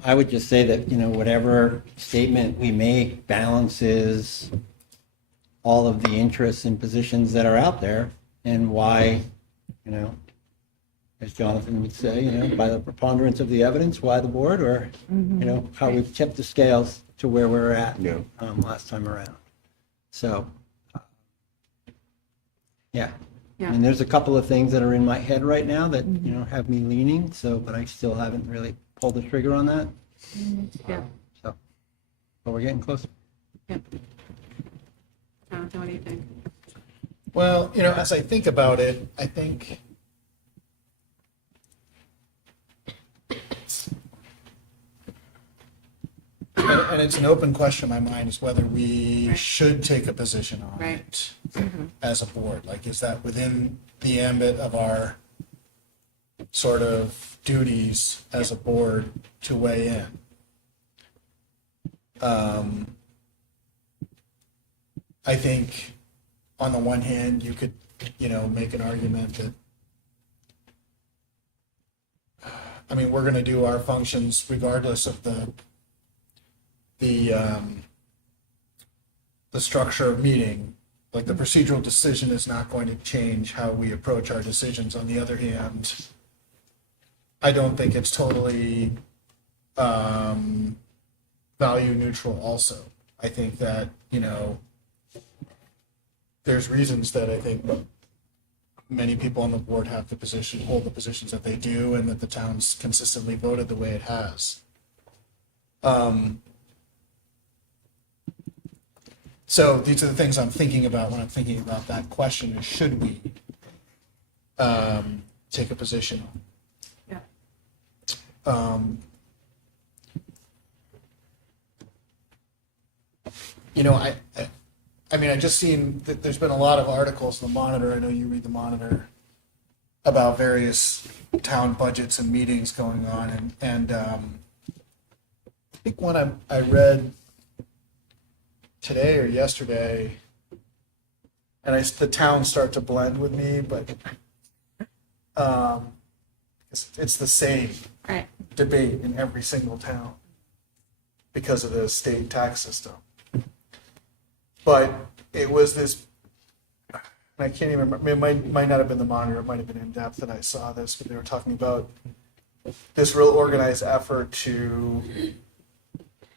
I would just say that, you know, whatever statement we make balances all of the interests and positions that are out there and why, you know, as Jonathan would say, you know, by the preponderance of the evidence, why the board, or, you know, how we've tipped the scales to where we're at Yeah. last time around. So, yeah. Yeah. I mean, there's a couple of things that are in my head right now that, you know, have me leaning, so, but I still haven't really pulled the trigger on that. Yeah. So, but we're getting closer. Jonathan, what do you think? Well, you know, as I think about it, I think and it's an open question in my mind is whether we Right. should take a position on Right. it as a board. Like, is that within the ambit of our sort of duties as a board to weigh in? I think on the one hand, you could, you know, make an argument that, I mean, we're going to do our functions regardless of the structure of meeting. Like, the procedural decision is not going to change how we approach our decisions. On the other hand, I don't think it's totally value neutral also. I think that, you know, there's reasons that I think many people on the board hold the positions that they do, and that the town's consistently voted the way it has. So these are the things I'm thinking about when I'm thinking about that question: is should we take a position Yeah. on. You know, I mean, I just seen that there's been a lot of articles in the Monitor. I know you read the Monitor about various town budgets and meetings going on, and I think one I read today or yesterday, and the towns start to blend with me, but it's the same Right. debate in every single town because of the state tax system. But it was this, I can't even remember, it might not have been the Monitor, it might have been In Depth that I saw this, but they were talking about this real organized effort to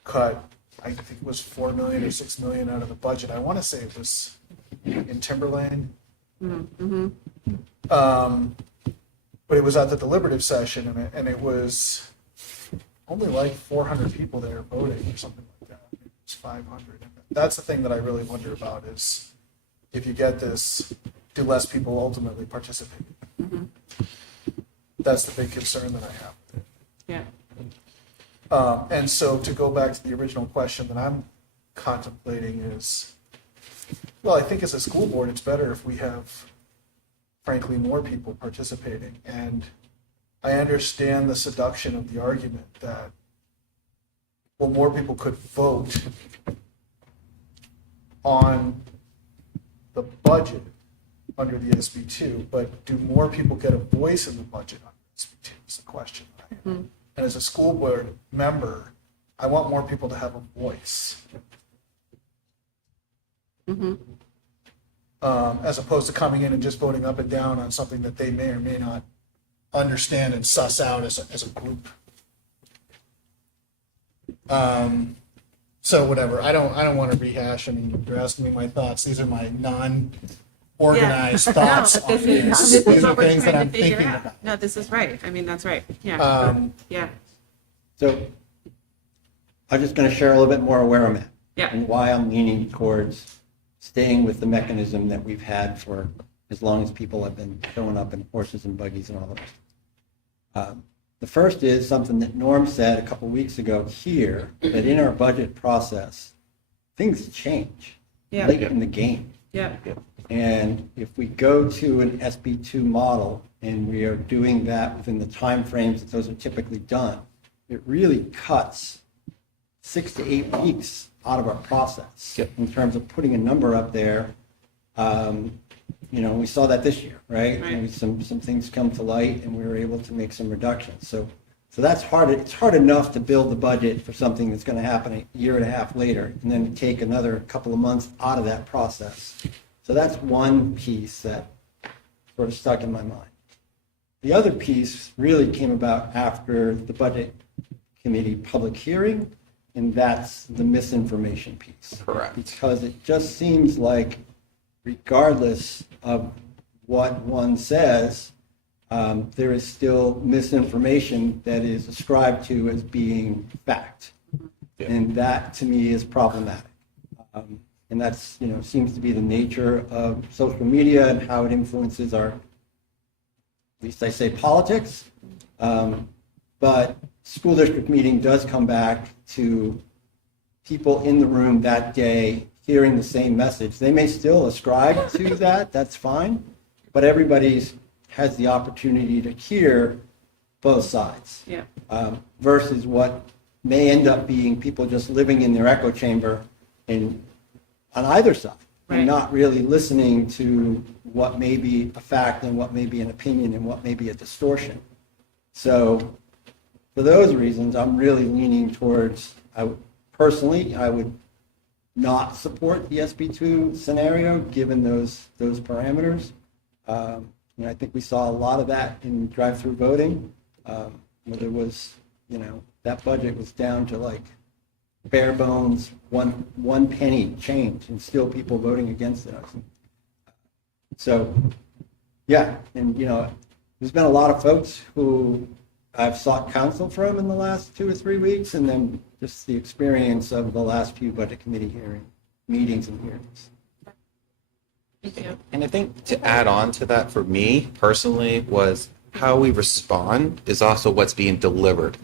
cut, I think it was 4 million or 6 million out of the budget. I want to say it was in Timberlane. Mm-hmm. But it was at the deliberative session, and it was only like 400 people there voting or something like that. It was 500. That's the thing that I really wonder about is if you get this, do less people ultimately participate? Mm-hmm. That's the big concern that I have. Yeah. And so to go back to the original question that I'm contemplating is, well, I think as a school board, it's better if we have, frankly, more people participating. And I understand the seduction of the argument that, well, more people could vote on the budget under the SB2, but do more people get a voice in the budget under SB2 is the question. Mm-hmm. And as a school board member, I want more people to have a voice. Mm-hmm. As opposed to coming in and just voting up and down on something that they may or may not understand and suss out as a group. So whatever. I don't want to rehash. I mean, you're asking me my thoughts. These are my non-organized thoughts No, on this. this These is are what we're things that trying I'm to figure thinking out. about. No, this is right. I mean, that's right. Yeah. Yeah. So I'm just going to share a little bit more where I'm at. Yeah. And why I'm leaning towards staying with the mechanism that we've had for as long as people have been showing up in horses and buggies and all the rest. The first is something that Norm said a couple weeks ago here, that in our budget process, things change Yeah. late in the game. Yeah. And if we go to an SB2 model and we are doing that within the timeframes that those are typically done, it really cuts 6 to 8 weeks out of our process in terms of putting a number up there. You know, we saw that this year, right? Right. And some things come to light and we were able to make some reductions. So that's hard. It's hard enough to build the budget for something that's going to happen a year and a half later and then take another couple of months out of that process. So that's one piece that sort of stuck in my mind. The other piece really came about after the budget committee public hearing, and that's the misinformation piece. Correct. Because it just seems like regardless of what one says, there is still misinformation that is ascribed to as being fact. Yeah. And that to me is problematic. And that's, you know, seems to be the nature of social media and how it influences our, at least I say politics. But school district meeting does come back to people in the room that day hearing the same message. They may still ascribe to that, that's fine, but everybody's has the opportunity to hear both sides. Yeah. Versus what may end up being people just living in their echo chamber on either side, Right. and not really listening to what may be a fact and what may be an opinion and what may be a distortion. So for those reasons, I'm really leaning towards, I would not support the SB2 scenario, given those parameters. I think we saw a lot of that in drive-through voting, where there was, that budget was down to like bare bones, one penny change, and still people voting against it. So, yeah, and there's been a lot of folks who I've sought counsel from in the last 2 or 3 weeks, and then just the experience of the last few budget committee meetings and hearings. Thank you. And I think to add on to that for me personally was how we respond is also what's being delivered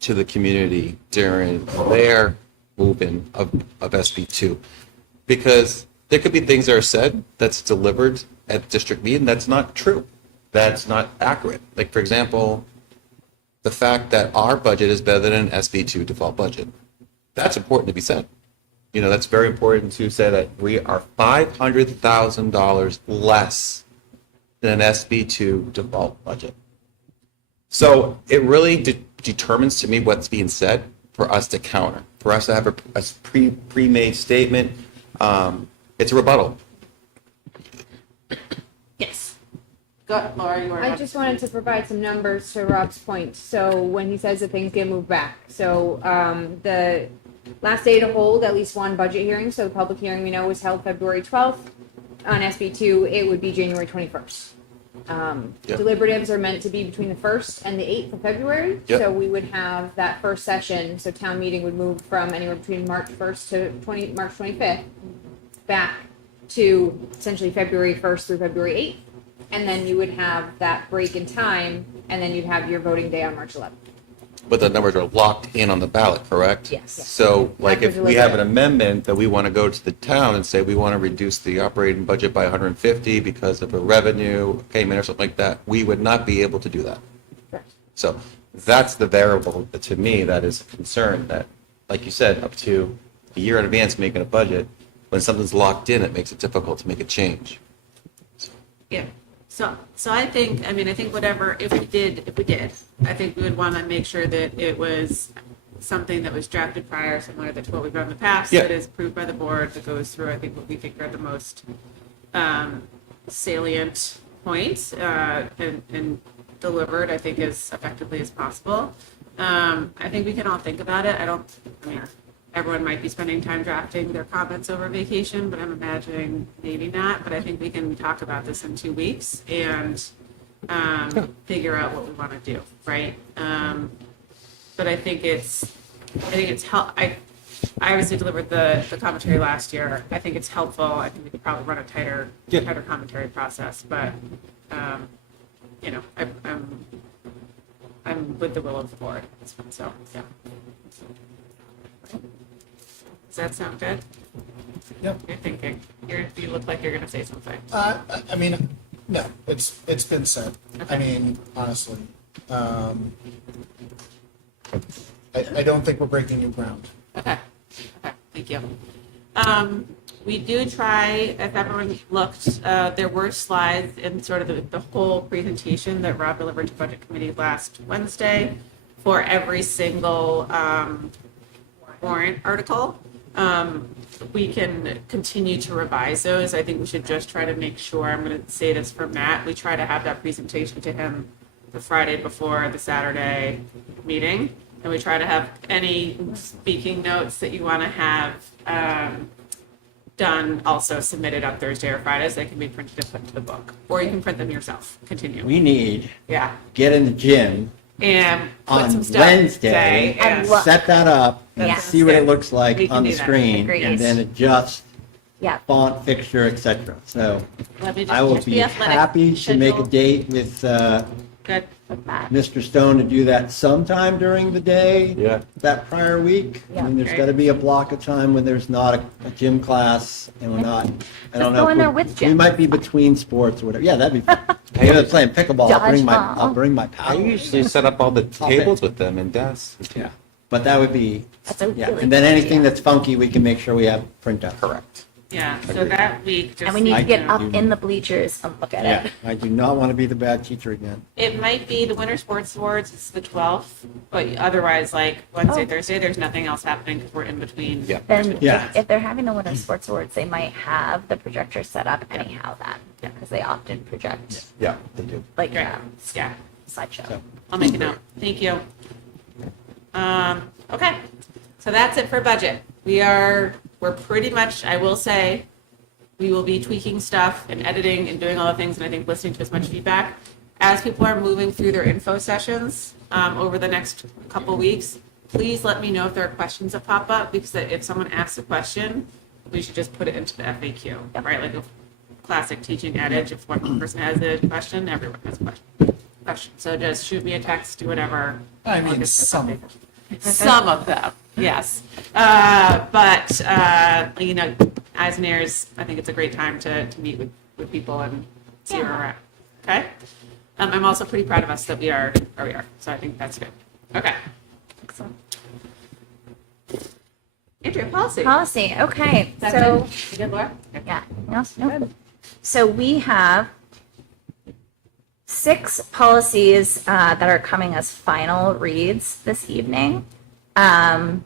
to the community during their movement of SB2. Because there could be things that are said that's delivered at district meeting that's not true. That's not accurate. Like, for example, the fact that our budget is better than an SB2 default budget. That's important to be said. You know, that's very important to say that we are $500,000 less than an SB2 default budget. So it really determines to me what's being said for us to counter, for us to have a pre-made statement. It's a rebuttal. Yes. Go, Laura, you were. I just wanted to provide some numbers to Rob's point. So when he says that things get moved back, so the last day to hold at least one budget hearing, so the public hearing we know was held February 12th. On SB2, it would be January 21st. Yep. Deliberatives are meant to be between the 1st and the 8th of February. Yep. So we would have that first session. So town meeting would move from anywhere between March 1st to March 25th back to essentially February 1st through February 8th. And then you would have that break in time, and then you'd have your voting day on March 11th. But the numbers are locked in on the ballot, correct? Yes. So, like, After if we have an deliberative. amendment that we want to go to the town and say we want to reduce the operating budget by 150 because of a revenue payment or something like that, we would not be able to do that. Correct. So that's the variable to me that is a concern. That, like you said, up to a year in advance making a budget, when something's locked in, it makes it difficult to make a change. Yeah. So I think, I think whatever, if we did, I think we would want to make sure that it was something that was drafted prior, similar to what we've done in the past, Yeah. that is approved by the board, that goes through, I think, what we think are the most salient points and delivered, I think, as effectively as possible. I think we can all think about it. Everyone might be spending time drafting their comments over vacation, but I'm imagining maybe not. But I think we can talk about this in 2 weeks and figure out what we want to do, right? But I think it's I obviously delivered the commentary last year. I think it's helpful. I think we could probably run a tighter commentary process, but I'm with the will of the board. So yeah. Does that sound good? Yep. You're thinking. You look like you're going to say something. No, it's been said. Okay. Honestly, I don't think we're breaking new ground. Okay, thank you. We do try, if everyone looked, there were slides in sort of the whole presentation that Rob delivered to Budget Committee last Wednesday for every single warrant article. We can continue to revise those. I think we should just try to make sure, I'm going to say this for Matt, we try to have that presentation to him the Friday before the Saturday meeting. And we try to have any speaking notes that you want to have done also submitted on Thursday or Fridays. They can be printed and put into the book. Or you can print them yourself. Continue. We need Yeah. get in the gym And put on some stuff. Wednesday, and look. set that up, Yeah. see what it looks We like can on do the that. screen, Agreed. and then adjust Yeah. font, fixture, etc. So let me just I will check be the athletic happy to make a schedule. date with Good. Mr. Stone to do that sometime during the day. Yeah. That prior week. Yeah. There's Okay. got to be a block of time when there's not a gym class and we're not. I don't know. go in there we- with We Jim. might be between sports or whatever. Yeah, that'd be fun. Maybe they're playing pickleball. Dodgeball. I'll bring my I paddle. usually set up all the Pop it. tables with them and desks. Yeah, but that would be. That's a Yeah, really and then good anything idea. that's funky, we can make sure we have print out. Correct. Yeah. So Agreed. that week, just And we need to get I up do- in the bleachers and look at Yeah, it. I do not want to be the bad teacher again. It might be the Winter Sports Awards. It's the 12th, but otherwise, like Wednesday, Oh. Thursday, there's nothing else happening because we're in between. Yeah. Then Yeah. if they're having the Winter Sports Awards, they might have the projector set up anyhow then, because they often project Yeah, they do. like Yeah. Yeah. slideshow. So- I'll make a note. Thank you. Okay, so that's it for budget. We're pretty much, I will say, we will be tweaking stuff and editing and doing all the things, and I think listening to as much feedback. As people are moving through their info sessions over the next couple weeks, please let me know if there are questions that pop up, because if someone asks a question, we should just put it into the FAQ, right? Like a classic teaching adage, if one person has a question, everyone has a question. question. So just shoot me a text, do whatever. I I'll mean, get some. some of them, yes. You know, as mayors, I think it's a great time to meet with people and see where we're at. Okay? I'm also pretty proud of us that we are where we are. So I think that's good. Okay. Excellent. Andrea, policy. Policy, okay, That's so, it? You good, Laura? yeah, no. So we have 6 policies that are coming as final reads this evening. I'll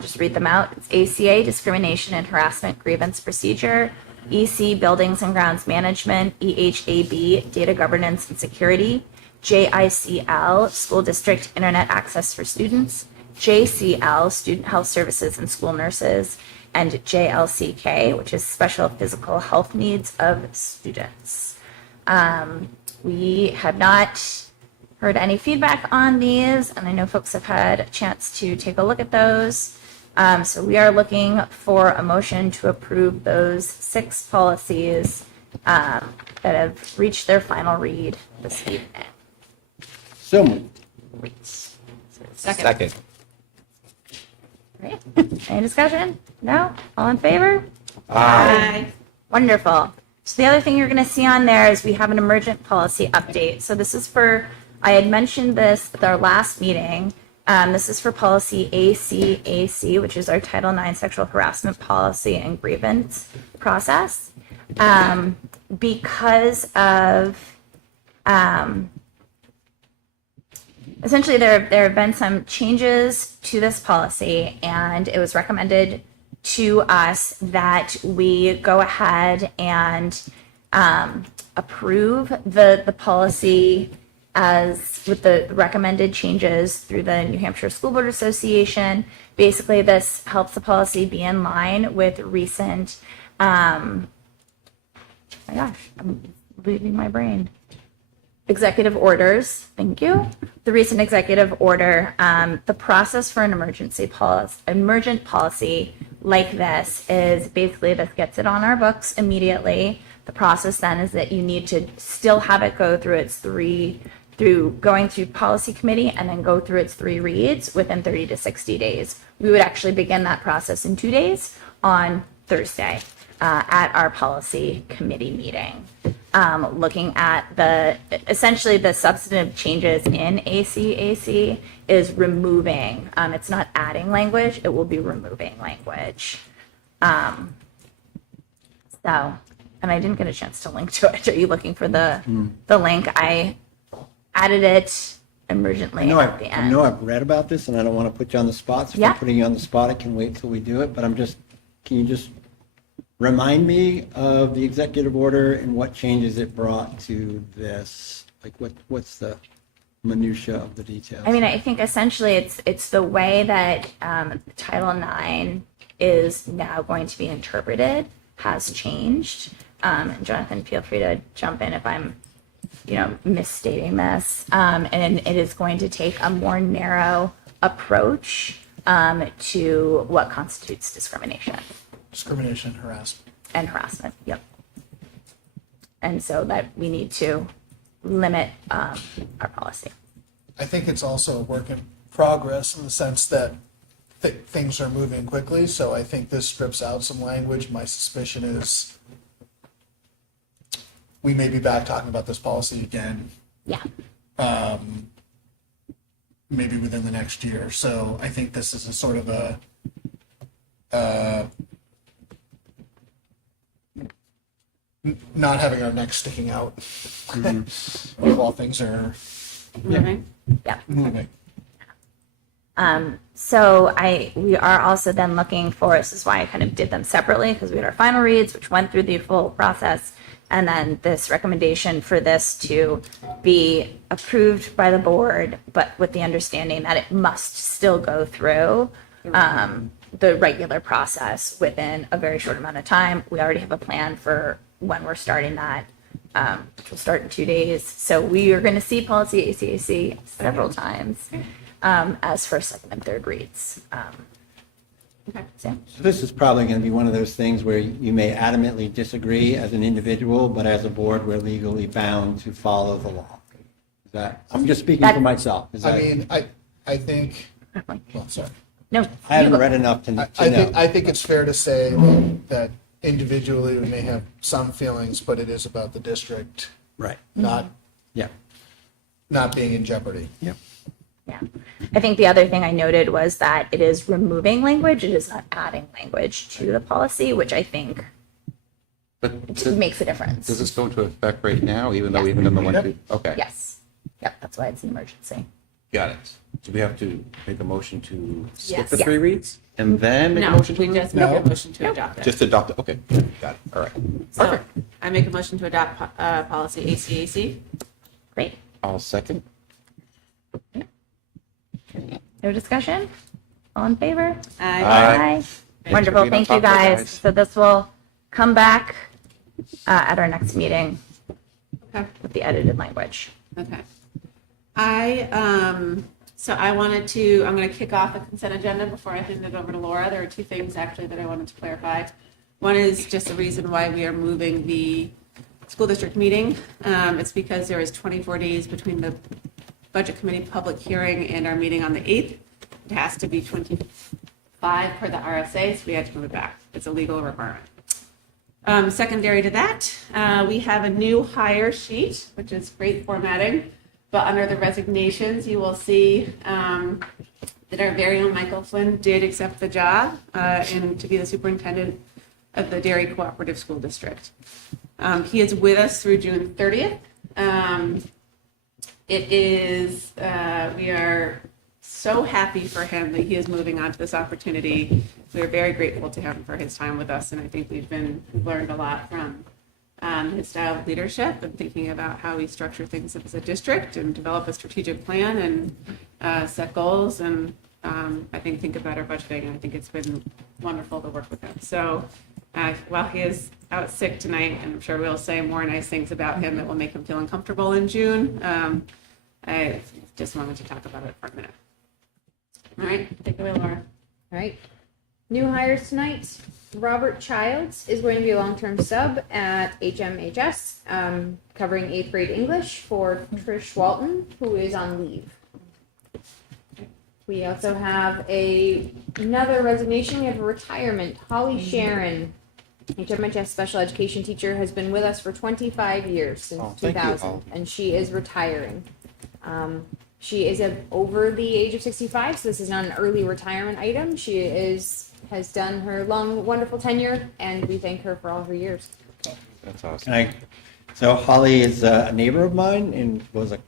just read them out. It's ACA, discrimination and harassment grievance procedure, EC, buildings and grounds management, EHAB, data governance and security, JICL, school district internet access for students, JCL, student health services and school nurses, and JLCK, which is special physical health needs of students. We have not heard any feedback on these, and I know folks have had a chance to take a look at those. So we are looking for a motion to approve those 6 policies that have reached their final read this evening. So moved. Second. Great. Any discussion? No? All in favor? Aye. Wonderful. So the other thing you're going to see on there is we have an emergent policy update. So this is for, I had mentioned this at our last meeting. This is for policy ACAC, which is our Title IX sexual harassment policy and grievance process. Because of, essentially there have been some changes to this policy, and it was recommended to us that we go ahead and approve the policy as with the recommended changes through the New Hampshire School Board Association. Basically, this helps the policy be in line with recent, my gosh, I'm losing my brain. Executive orders, thank you. The recent executive order, the process for an emergent policy like this is basically this gets it on our books immediately. The process then is that you need to still have it go through going through policy committee and then go through its 3 reads within 30 to 60 days. We would actually begin that process in 2 days on Thursday at our policy committee meeting. Looking at essentially the substantive changes in ACAC is removing, it's not adding language, it will be removing language. And I didn't get a chance to link to it. Are you looking for the link? I added it emergently at the end. I know I've read about this, and I don't want to put you on the spot. So if I'm putting you on the spot, I can wait till we do it. But can you just remind me of the executive order and what changes it brought to this? Like what's the minutia of the details? I mean, I think essentially it's the way that Title IX is now going to be interpreted has changed. And Jonathan, feel free to jump in if I'm misstating this. And it is going to take a more narrow approach to what constitutes discrimination. Discrimination, harassment. And harassment, yep. And so that we need to limit our policy. I think it's also a work in progress in the sense that things are moving quickly, so I think this strips out some language. My suspicion is we may be back talking about this policy again. Yeah. Maybe within the next year. So I think this is a sort of a not having our neck sticking out while things are Moving. Yeah. moving. So we are also then looking for, this is why I kind of did them separately, because we had our final reads, which went through the full process, and then this recommendation for this to be approved by the board, but with the understanding that it must still go through the regular process within a very short amount of time. We already have a plan for when we're starting that, which will start in 2 days. So we are going to see policy ACAC several times as first, second, and third reads. Okay, Sam? So this is probably going to be one of those things where you may adamantly disagree as an individual, but as a board, we're legally bound to follow the law. Is I'm just speaking for myself. Is I that- mean, I think, well, sorry. No. I haven't read enough to know. I think it's fair to say that individually we may have some feelings, but it is about the district Right. not Yeah. not being in jeopardy. Yep. Yeah. I think the other thing I noted was that it is removing language. It is not adding language to the policy, which I think But makes a difference. does this go into effect right now, even though we haven't done the one, two? Okay. Yes. Yep. That's why it's an emergency. Got it. Do we have to make a motion to skip Yes. the Yeah. 3 reads and then make a No, motion to we remove? just make a motion to adopt it. Just adopt it, okay, got it, all right. So I make a motion to adopt policy ACAC. Great. I'll second. No discussion? All in favor? Aye. Aye. Wonderful. being on Thank you, top of it, guys. guys. So this will come back at our next meeting Okay. with the edited language. Okay. So I'm going to kick off the consent agenda before I hand it over to Laura. There are two things actually that I wanted to clarify. One is just the reason why we are moving the school district meeting. It's because there is 24 days between the budget committee public hearing and our meeting on the 8th. It has to be 25 per the RSA, so we had to move it back. It's a legal requirement. Secondary to that, we have a new hire sheet, which is great formatting. But under the resignations, you will see that our very own Michael Flynn did accept the job and to be the superintendent of the Dairy Cooperative School District. He is with us through June 30th. We are so happy for him that he is moving on to this opportunity. We are very grateful to him for his time with us, and I think we've learned a lot from his style of leadership and thinking about how we structure things as a district and develop a strategic plan and set goals and I think about our budgeting. And I think it's been wonderful to work with him. So while he is out sick tonight, and I'm sure we'll say more nice things about him that will make him feel uncomfortable in June, I just wanted to talk about it for a minute. All right, take it away, Laura. All right. New hires tonight. Robert Childs is going to be a long-term sub at HMHS, covering 8th grade English for Trish Walton, who is on leave. We also have another resignation. We have a retirement. Holly Sharon, HMHS special education teacher, has been with us for 25 years, since thank you, 2000, Holly. and she is retiring. She is over the age of 65, so this is not an early retirement item. She has done her long, wonderful tenure, and we thank her for all her years. That's awesome. So Holly is a neighbor of mine and was a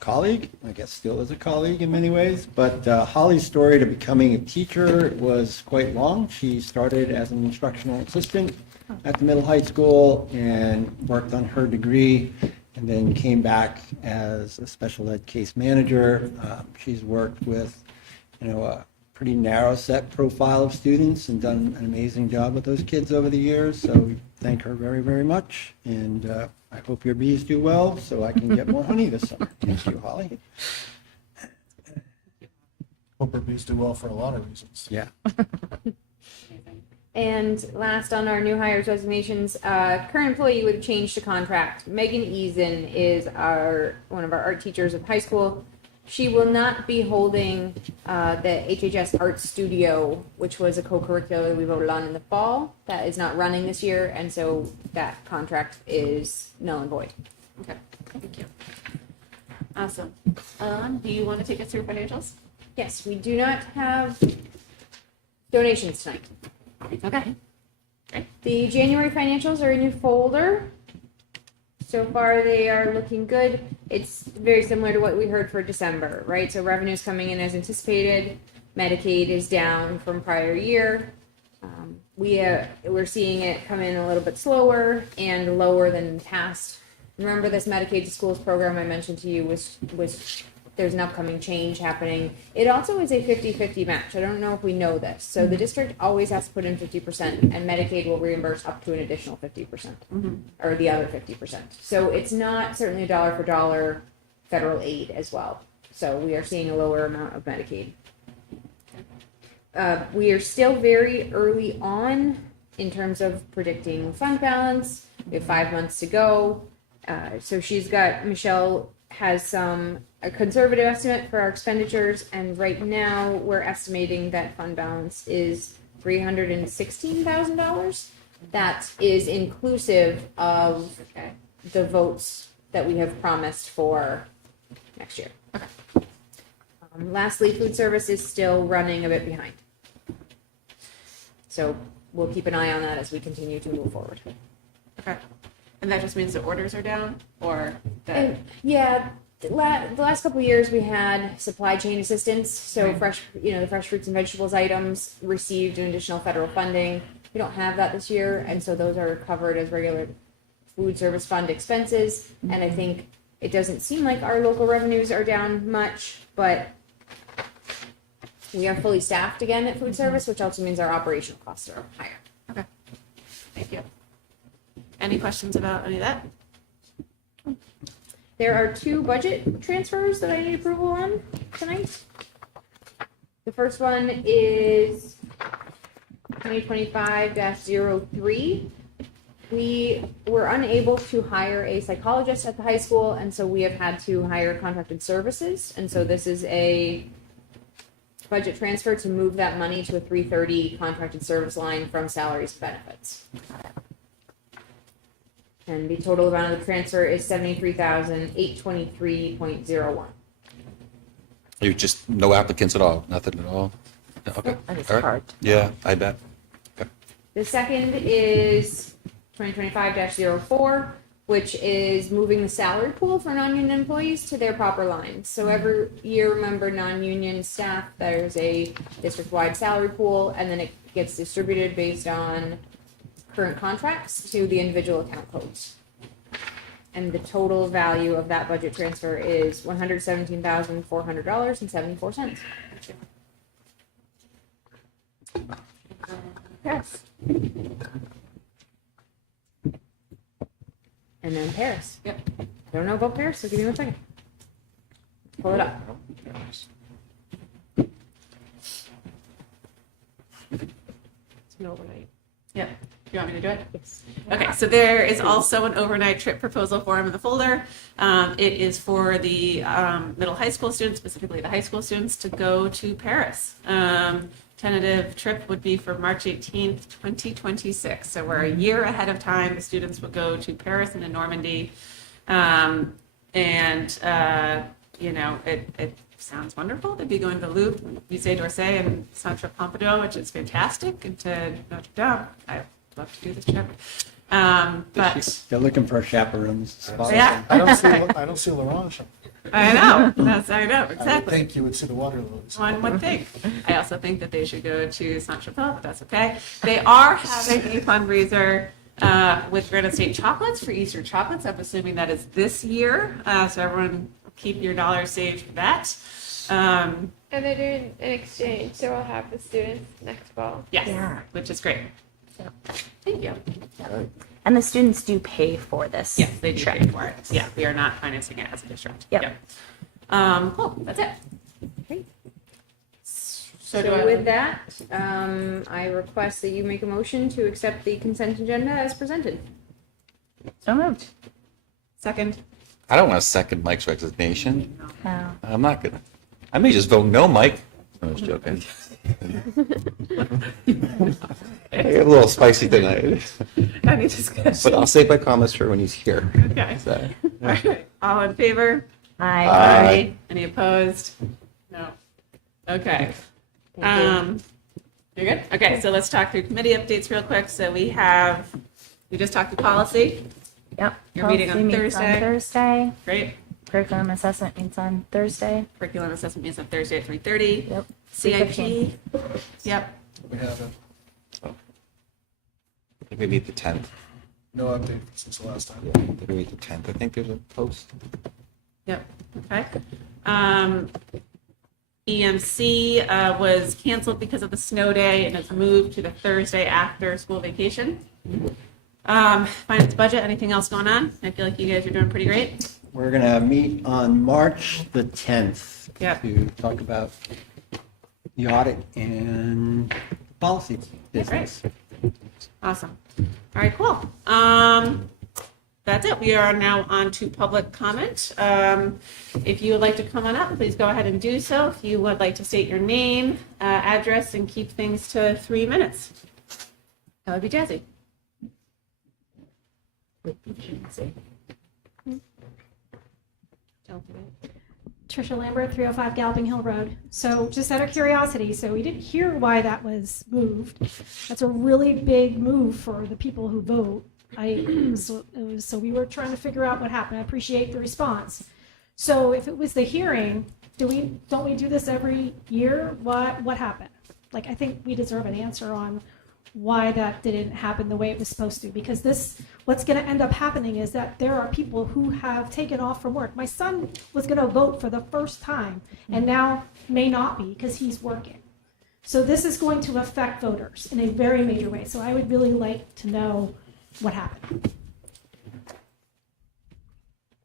colleague, I guess still is a colleague in many ways, but Holly's story to becoming a teacher was quite long. She started as an instructional assistant at the middle high school and worked on her degree and then came back as a special ed case manager. She's worked with, a pretty narrow set profile of students and done an amazing job with those kids over the years. So we thank her very, very much. And I hope your bees do well so I can get more honey this summer. Thank you, Holly. Hope our bees do well for a lot of reasons. Yeah. And last on our new hires resignations, current employee would have changed to contract. Megan Eason is one of our art teachers of high school. She will not be holding the HHS Art Studio, which was a co-curricular we voted on in the fall. That is not running this year, and so that contract is null and void. Okay, thank you. Awesome. Do you want to take us through financials? Yes, we do not have donations tonight. Okay. The January financials are in your folder. So far, they are looking good. It's very similar to what we heard for December, right? So revenue's coming in as anticipated. Medicaid is down from prior year. We're seeing it come in a little bit slower and lower than past. Remember this Medicaid to Schools program I mentioned to you was there's an upcoming change happening. It also is a 50-50 match. I don't know if we know this. So the district always has to put in 50%, and Medicaid will reimburse up to an additional 50%, or the other 50%. So it's not certainly a dollar for dollar federal aid as well. So we are seeing a lower amount of Medicaid. We are still very early on in terms of predicting fund balance. We have 5 months to go. So she's got Michelle has a conservative estimate for our expenditures, and right now we're estimating that fund balance is $316,000. That is inclusive of the votes that we have promised for next year. Lastly, food service is still running a bit behind. So we'll keep an eye on that as we continue to move forward. Okay. And that just means the orders are down, or that? And, yeah, the last couple of years we had supply chain assistance. So Right. the fresh fruits and vegetables items received an additional federal funding. We don't have that this year, and so those are covered as regular food service fund expenses. And I think it doesn't seem like our local revenues are down much, but we are fully staffed again at food service, which also means our operational costs are higher. Okay. Thank you. Any questions about any of that? There are 2 budget transfers that I need approval on tonight. The first one is 2025-03. We were unable to hire a psychologist at the high school, and so we have had to hire contracted services. And so this is a budget transfer to move that money to a 330 contracted service line from salaries to benefits. And the total amount of the transfer is $73,823.01. You just, no applicants at all, nothing at all? Okay. That is All right. hard. Yeah, I bet. The second is 2025-04, which is moving the salary pool for non-union employees to their proper lines. So every year, remember, non-union staff, there's a district-wide salary pool, and then it gets distributed based on current contracts to the individual account codes. And the total value of that budget transfer is $117,400.74. Paris. And then Paris. Yep. I don't know about Paris, so give me 1 second. Pull it up. It's an overnight. Yep. Do you want me to do it? Yes. Okay, so there is also an overnight trip proposal form in the folder. It is for the middle high school students, specifically the high school students, to go to Paris. Tentative trip would be for March 18th, 2026. So we're a year ahead of time. The students would go to Paris and to Normandy. It sounds wonderful to be going to the Louvre, Musée d'Orsay, and Centre Pompidou, which is fantastic, and to Notre Dame. I'd love to do this trip. But They're looking for chaperones. yeah, I don't see L'Orange. I know. I know I would exactly. think you would see the water lilies. One would think. I also think that they should go to Saint-Tropez, but that's okay. They are having a fundraiser with Granite State Chocolates for Easter chocolates. I'm assuming that is this year. So everyone keep your dollars saved for that. And they're doing an exchange, so we'll have the students next fall. Yes, Yeah. which is great. Thank you. And the students do pay for this. Yes, they do trip. pay for it. Yeah, we are not financing it as a district. Yep. Cool, that's it. Great. So So with that, I request that you make a motion to accept the consent agenda as presented. So moved. Second. I don't want to second Mike's resignation. No. I'm not gonna. I may just vote no, Mike. I was joking. I get a little spicy tonight, Any discussion? but I'll save my comments for when he's here. Okay. So, All right. All in favor? Aye. Any opposed? No. Okay. Thank You're good? Okay, so let's talk through committee updates real quick. So we just talked through policy. Yep. Your meeting on Policy meets Thursday. Thursday. Great. Curriculum assessment meets on Thursday. Curriculum assessment meets on Thursday at 3:30. Yep. CIP. 3:15. Yep. We haven't. I think we meet the 10th. No update since the last time. Yeah, I think we meet the 10th. I think there's a post. Yep. Okay. EMC was canceled because of the snow day and it's moved to the Thursday after school vacation. Finance budget, anything else going on? I feel like you guys are doing pretty great. We're going to meet on March the 10th Yep. to talk about the audit and policy Yeah, business. Awesome. All right, cool. that's it. We are now on to public comment. If you would like to come on up, please go ahead and do so. If you would like to state your name, address, and keep things to 3 minutes. That would be jazzy. Tricia Lambert, 305 Galloping Hill Road. So just out of curiosity, so we didn't hear why that was moved. That's a really big move for the people who vote. So we were trying to figure out what happened. I appreciate the response. So if it was the hearing, don't we do this every year? What happened? Like, I think we deserve an answer on why that didn't happen the way it was supposed to, because what's going to end up happening is that there are people who have taken off from work. My son was going to vote for the first time and now may not be because he's working. So this is going to affect voters in a very major way. So I would really like to know what happened.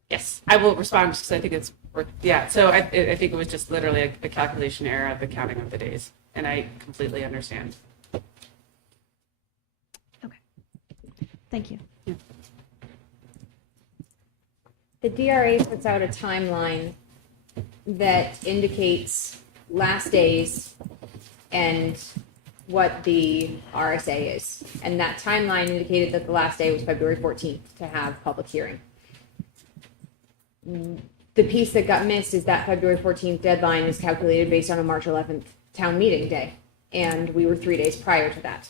Yes, I will respond because I think it's worth, yeah. So I think it was just literally a calculation error of the counting of the days, and I completely understand. Thank you. Yeah. The DRA puts out a timeline that indicates last days and what the RSA is. And that timeline indicated that the last day was February 14th to have public hearing. The piece that got missed is that February 14th deadline is calculated based on a March 11th town meeting day. And we were 3 days prior to that.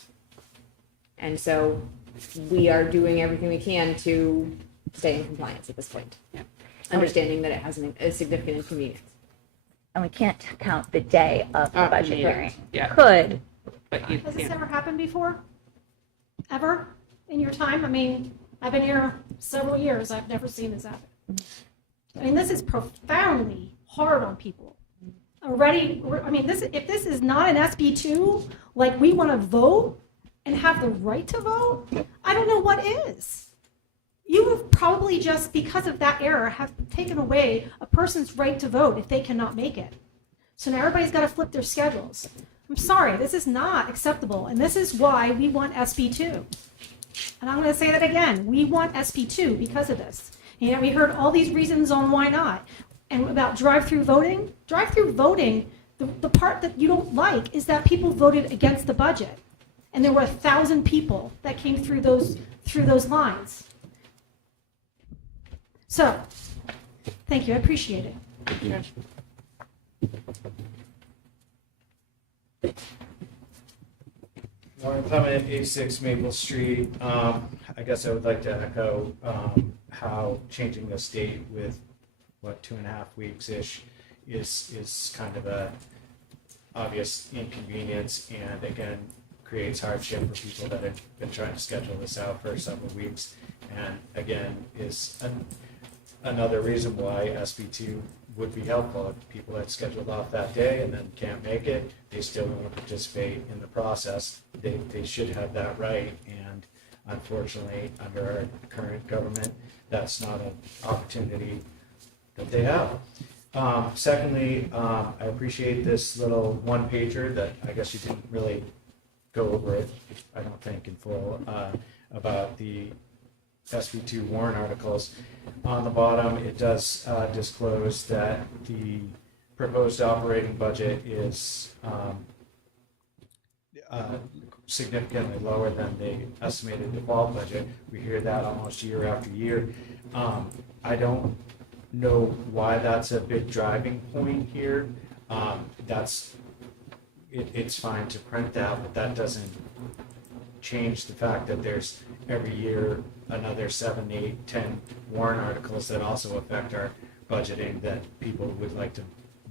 And so we are doing everything we can to stay in compliance at this point. Yeah. Understanding that it has a significant inconvenience. And we can't count the day of the budget hearing. Yeah. Could. But you Has this can't. ever happened before? Ever? In your time? I mean, I've been here several years. I've never seen this happen. I mean, this is profoundly hard on people. Already, I mean, if this is not an SB2, like we want to vote and have the right to vote, I don't know what is. You have probably just, because of that error, have taken away a person's right to vote if they cannot make it. So now everybody's got to flip their schedules. I'm sorry, this is not acceptable, and this is why we want SB2. And I'm going to say that again. We want SB2 because of this. And we heard all these reasons on why not. And about drive-through voting. Drive-through voting, the part that you don't like is that people voted against the budget. And there were 1,000 people that came through those lines. So, thank you. I appreciate it. Lauren Clement, 86 Maple Street. I guess I would like to echo how changing the date with, 2.5 weeks-ish is kind of a obvious inconvenience, and again, creates hardship for people that have been trying to schedule this out for several weeks. And again, is another reason why SB2 would be helpful. If people had scheduled off that day and then can't make it, they still want to participate in the process. They should have that right. And unfortunately, under our current government, that's not an opportunity that they have. Secondly, I appreciate this little one-pager that I guess you didn't really go over it, I don't think, in full, about the SB2 warrant articles. On the bottom, it does disclose that the proposed operating budget is significantly lower than the estimated default budget. We hear that almost year after year. I don't know why that's a big driving point here. It's fine to print that, but that doesn't change the fact that there's every year another 7, 8, 10 warrant articles that also affect our budgeting that people would like to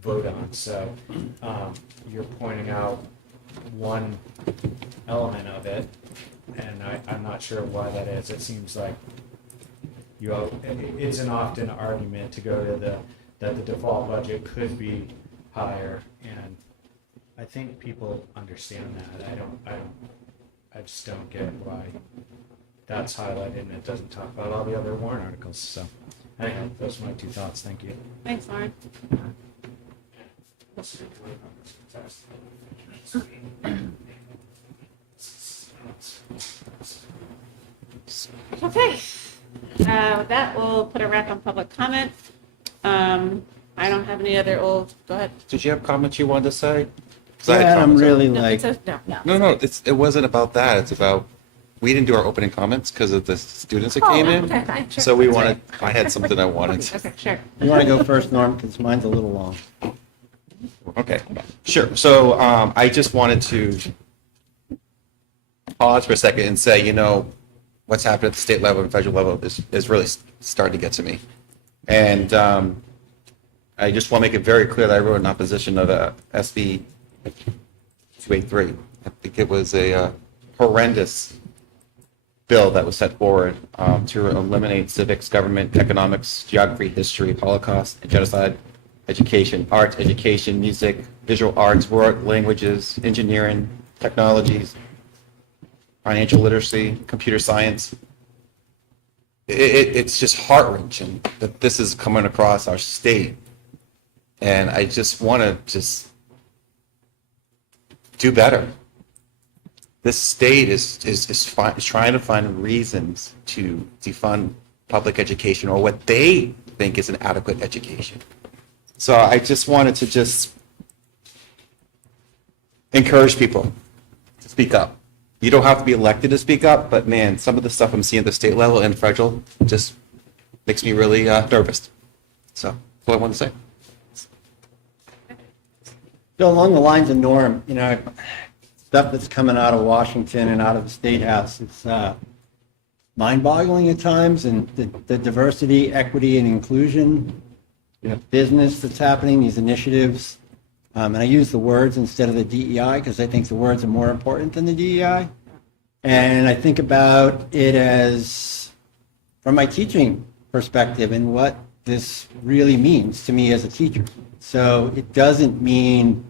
vote on. So you're pointing out one element of it, and I'm not sure why that is. It seems like it's an often argument to go to that the default budget could be higher, and I think people understand that. I just don't get why that's highlighted and it doesn't talk about all the other warrant articles. So anyway, those are my 2 thoughts. Thank you. Thanks, Lauren. Okay. With that, we'll put a wrap on public comment. I don't have any other old, go ahead. Did you have comments you wanted to say? 'Cause I had Yeah, I'm comments. really No, like, No, it wasn't about that. It's about, we didn't do our opening comments because of the students that Oh, came in. okay, fine, sure. So we wanted, I had something I wanted. Okay, sure. you want to go first, Norm, because mine's a little long. Okay, sure. So I just wanted to pause for a second and say, what's happened at the state level and federal level is really starting to get to me. And I just want to make it very clear that I wrote in opposition of SB 283. I think it was a horrendous bill that was set forward to eliminate civics, government, economics, geography, history, Holocaust, and genocide, education, arts, education, music, visual arts, world languages, engineering, technologies, financial literacy, computer science. It's just heart-wrenching that this is coming across our state. And I just want to just do better. This state is trying to find reasons to defund public education or what they think is an adequate education. So I just wanted to just encourage people to speak up. You don't have to be elected to speak up, but man, some of the stuff I'm seeing at the state level and federal just makes me really nervous. So that's what I wanted to say. So along the lines of Norm, stuff that's coming out of Washington and out of the State House, it's mind-boggling at times, and the diversity, equity, and inclusion, business that's happening, these initiatives, and I use the words instead of the DEI because I think the words are more important than the DEI. And I think about it as, from my teaching perspective, and what this really means to me as a teacher. So it doesn't mean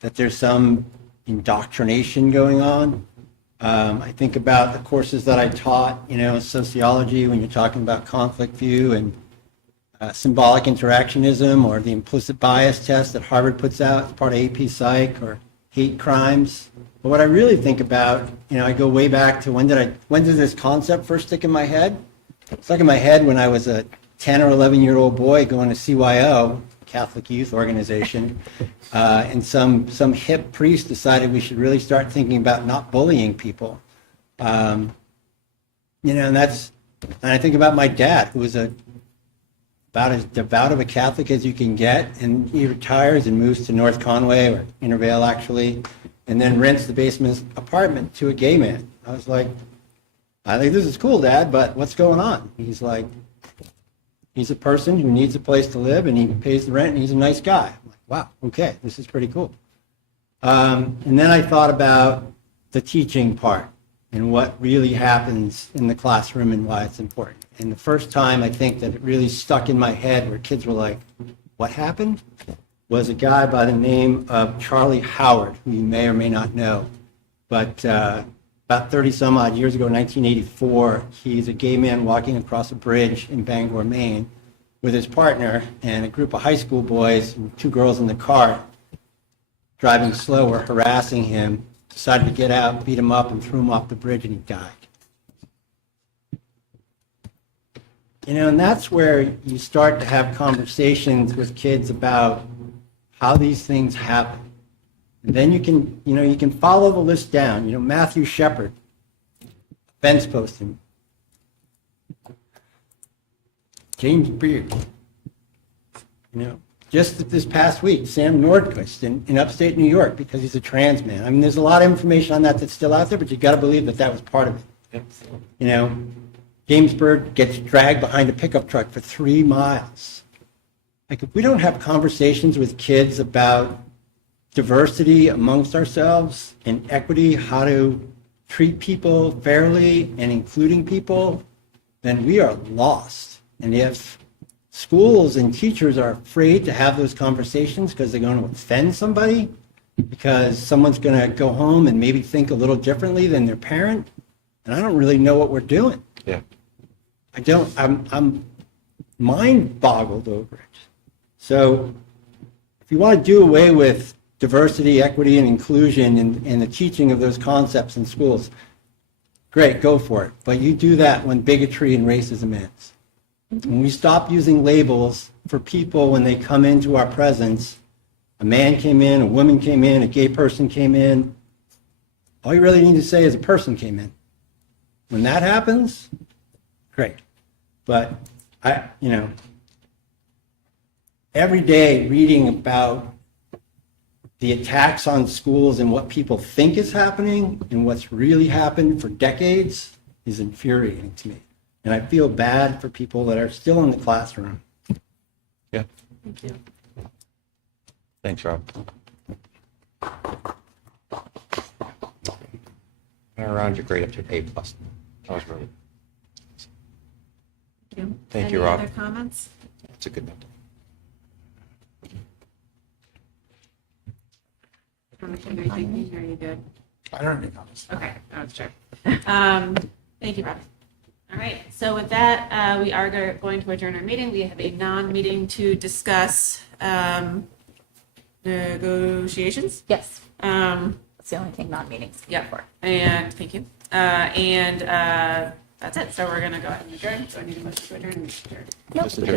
that there's some indoctrination going on. I think about the courses that I taught, sociology, when you're talking about conflict view and symbolic interactionism, or the implicit bias test that Harvard puts out as part of AP Psych, or hate crimes. But what I really think about, I go way back to when did this concept first stick in my head? It stuck in my head when I was a 10 or 11-year-old boy going to CYO, Catholic Youth Organization, and some hip priest decided we should really start thinking about not bullying people. And I think about my dad, who was about as devout of a Catholic as you can get, and he retires and moves to North Conway, or Intervale actually, and then rents the basement apartment to a gay man. I was like, I think this is cool, Dad, but what's going on? He's like, he's a person who needs a place to live, and he pays the rent, and he's a nice guy. I'm like, wow, okay, this is pretty cool. And then I thought about the teaching part and what really happens in the classroom and why it's important. And the first time I think that it really stuck in my head where kids were like, what happened? Was a guy by the name of Charlie Howard, who you may or may not know. But about 30 some odd years ago, 1984, he's a gay man walking across a bridge in Bangor, Maine, with his partner, and a group of high school boys, and 2 girls in the car, driving slow, were harassing him, decided to get out, beat him up, and threw him off the bridge, and he died. And that's where you start to have conversations with kids about how these things happen. And then you can follow the list down. Matthew Shepard, fence posting. James Beard. Just this past week, Sam Nordquist in upstate New York, because he's a trans man. I mean, there's a lot of information on that that's still out there, but you got to believe that was part of it. James Bird gets dragged behind a pickup truck for 3 miles. Like, if we don't have conversations with kids about diversity amongst ourselves and equity, how to treat people fairly and including people, then we are lost. And if schools and teachers are afraid to have those conversations because they're going to offend somebody, because someone's going to go home and maybe think a little differently than their parent, and I don't really know what we're doing. Yeah. I'm mind boggled over it. So if you want to do away with diversity, equity, and inclusion and the teaching of those concepts in schools, great, go for it. But you do that when bigotry and racism ends. When we stop using labels for people when they come into our presence, a man came in, a woman came in, a gay person came in, all you really need to say is a person came in. When that happens, great. But every day reading about the attacks on schools and what people think is happening and what's really happened for decades is infuriating to me. And I feel bad for people that are still in the classroom. Yeah. Thank you. Thanks, Rob. Around your grade up to A+. That was really. Thank you, Rob. Any other comments? That's a good note. Are you thinking? Are you good? I don't have any comments. Okay, that was sure. Thank you, Rob. All right, so with that, we are going to adjourn our meeting. We have a non-meeting to discuss negotiations. Yes. Um, That's the only thing non-meetings. yeah, and thank you. And that's it. So we're going to go ahead and adjourn. So I need a motion to adjourn. Nope. Just adjourn.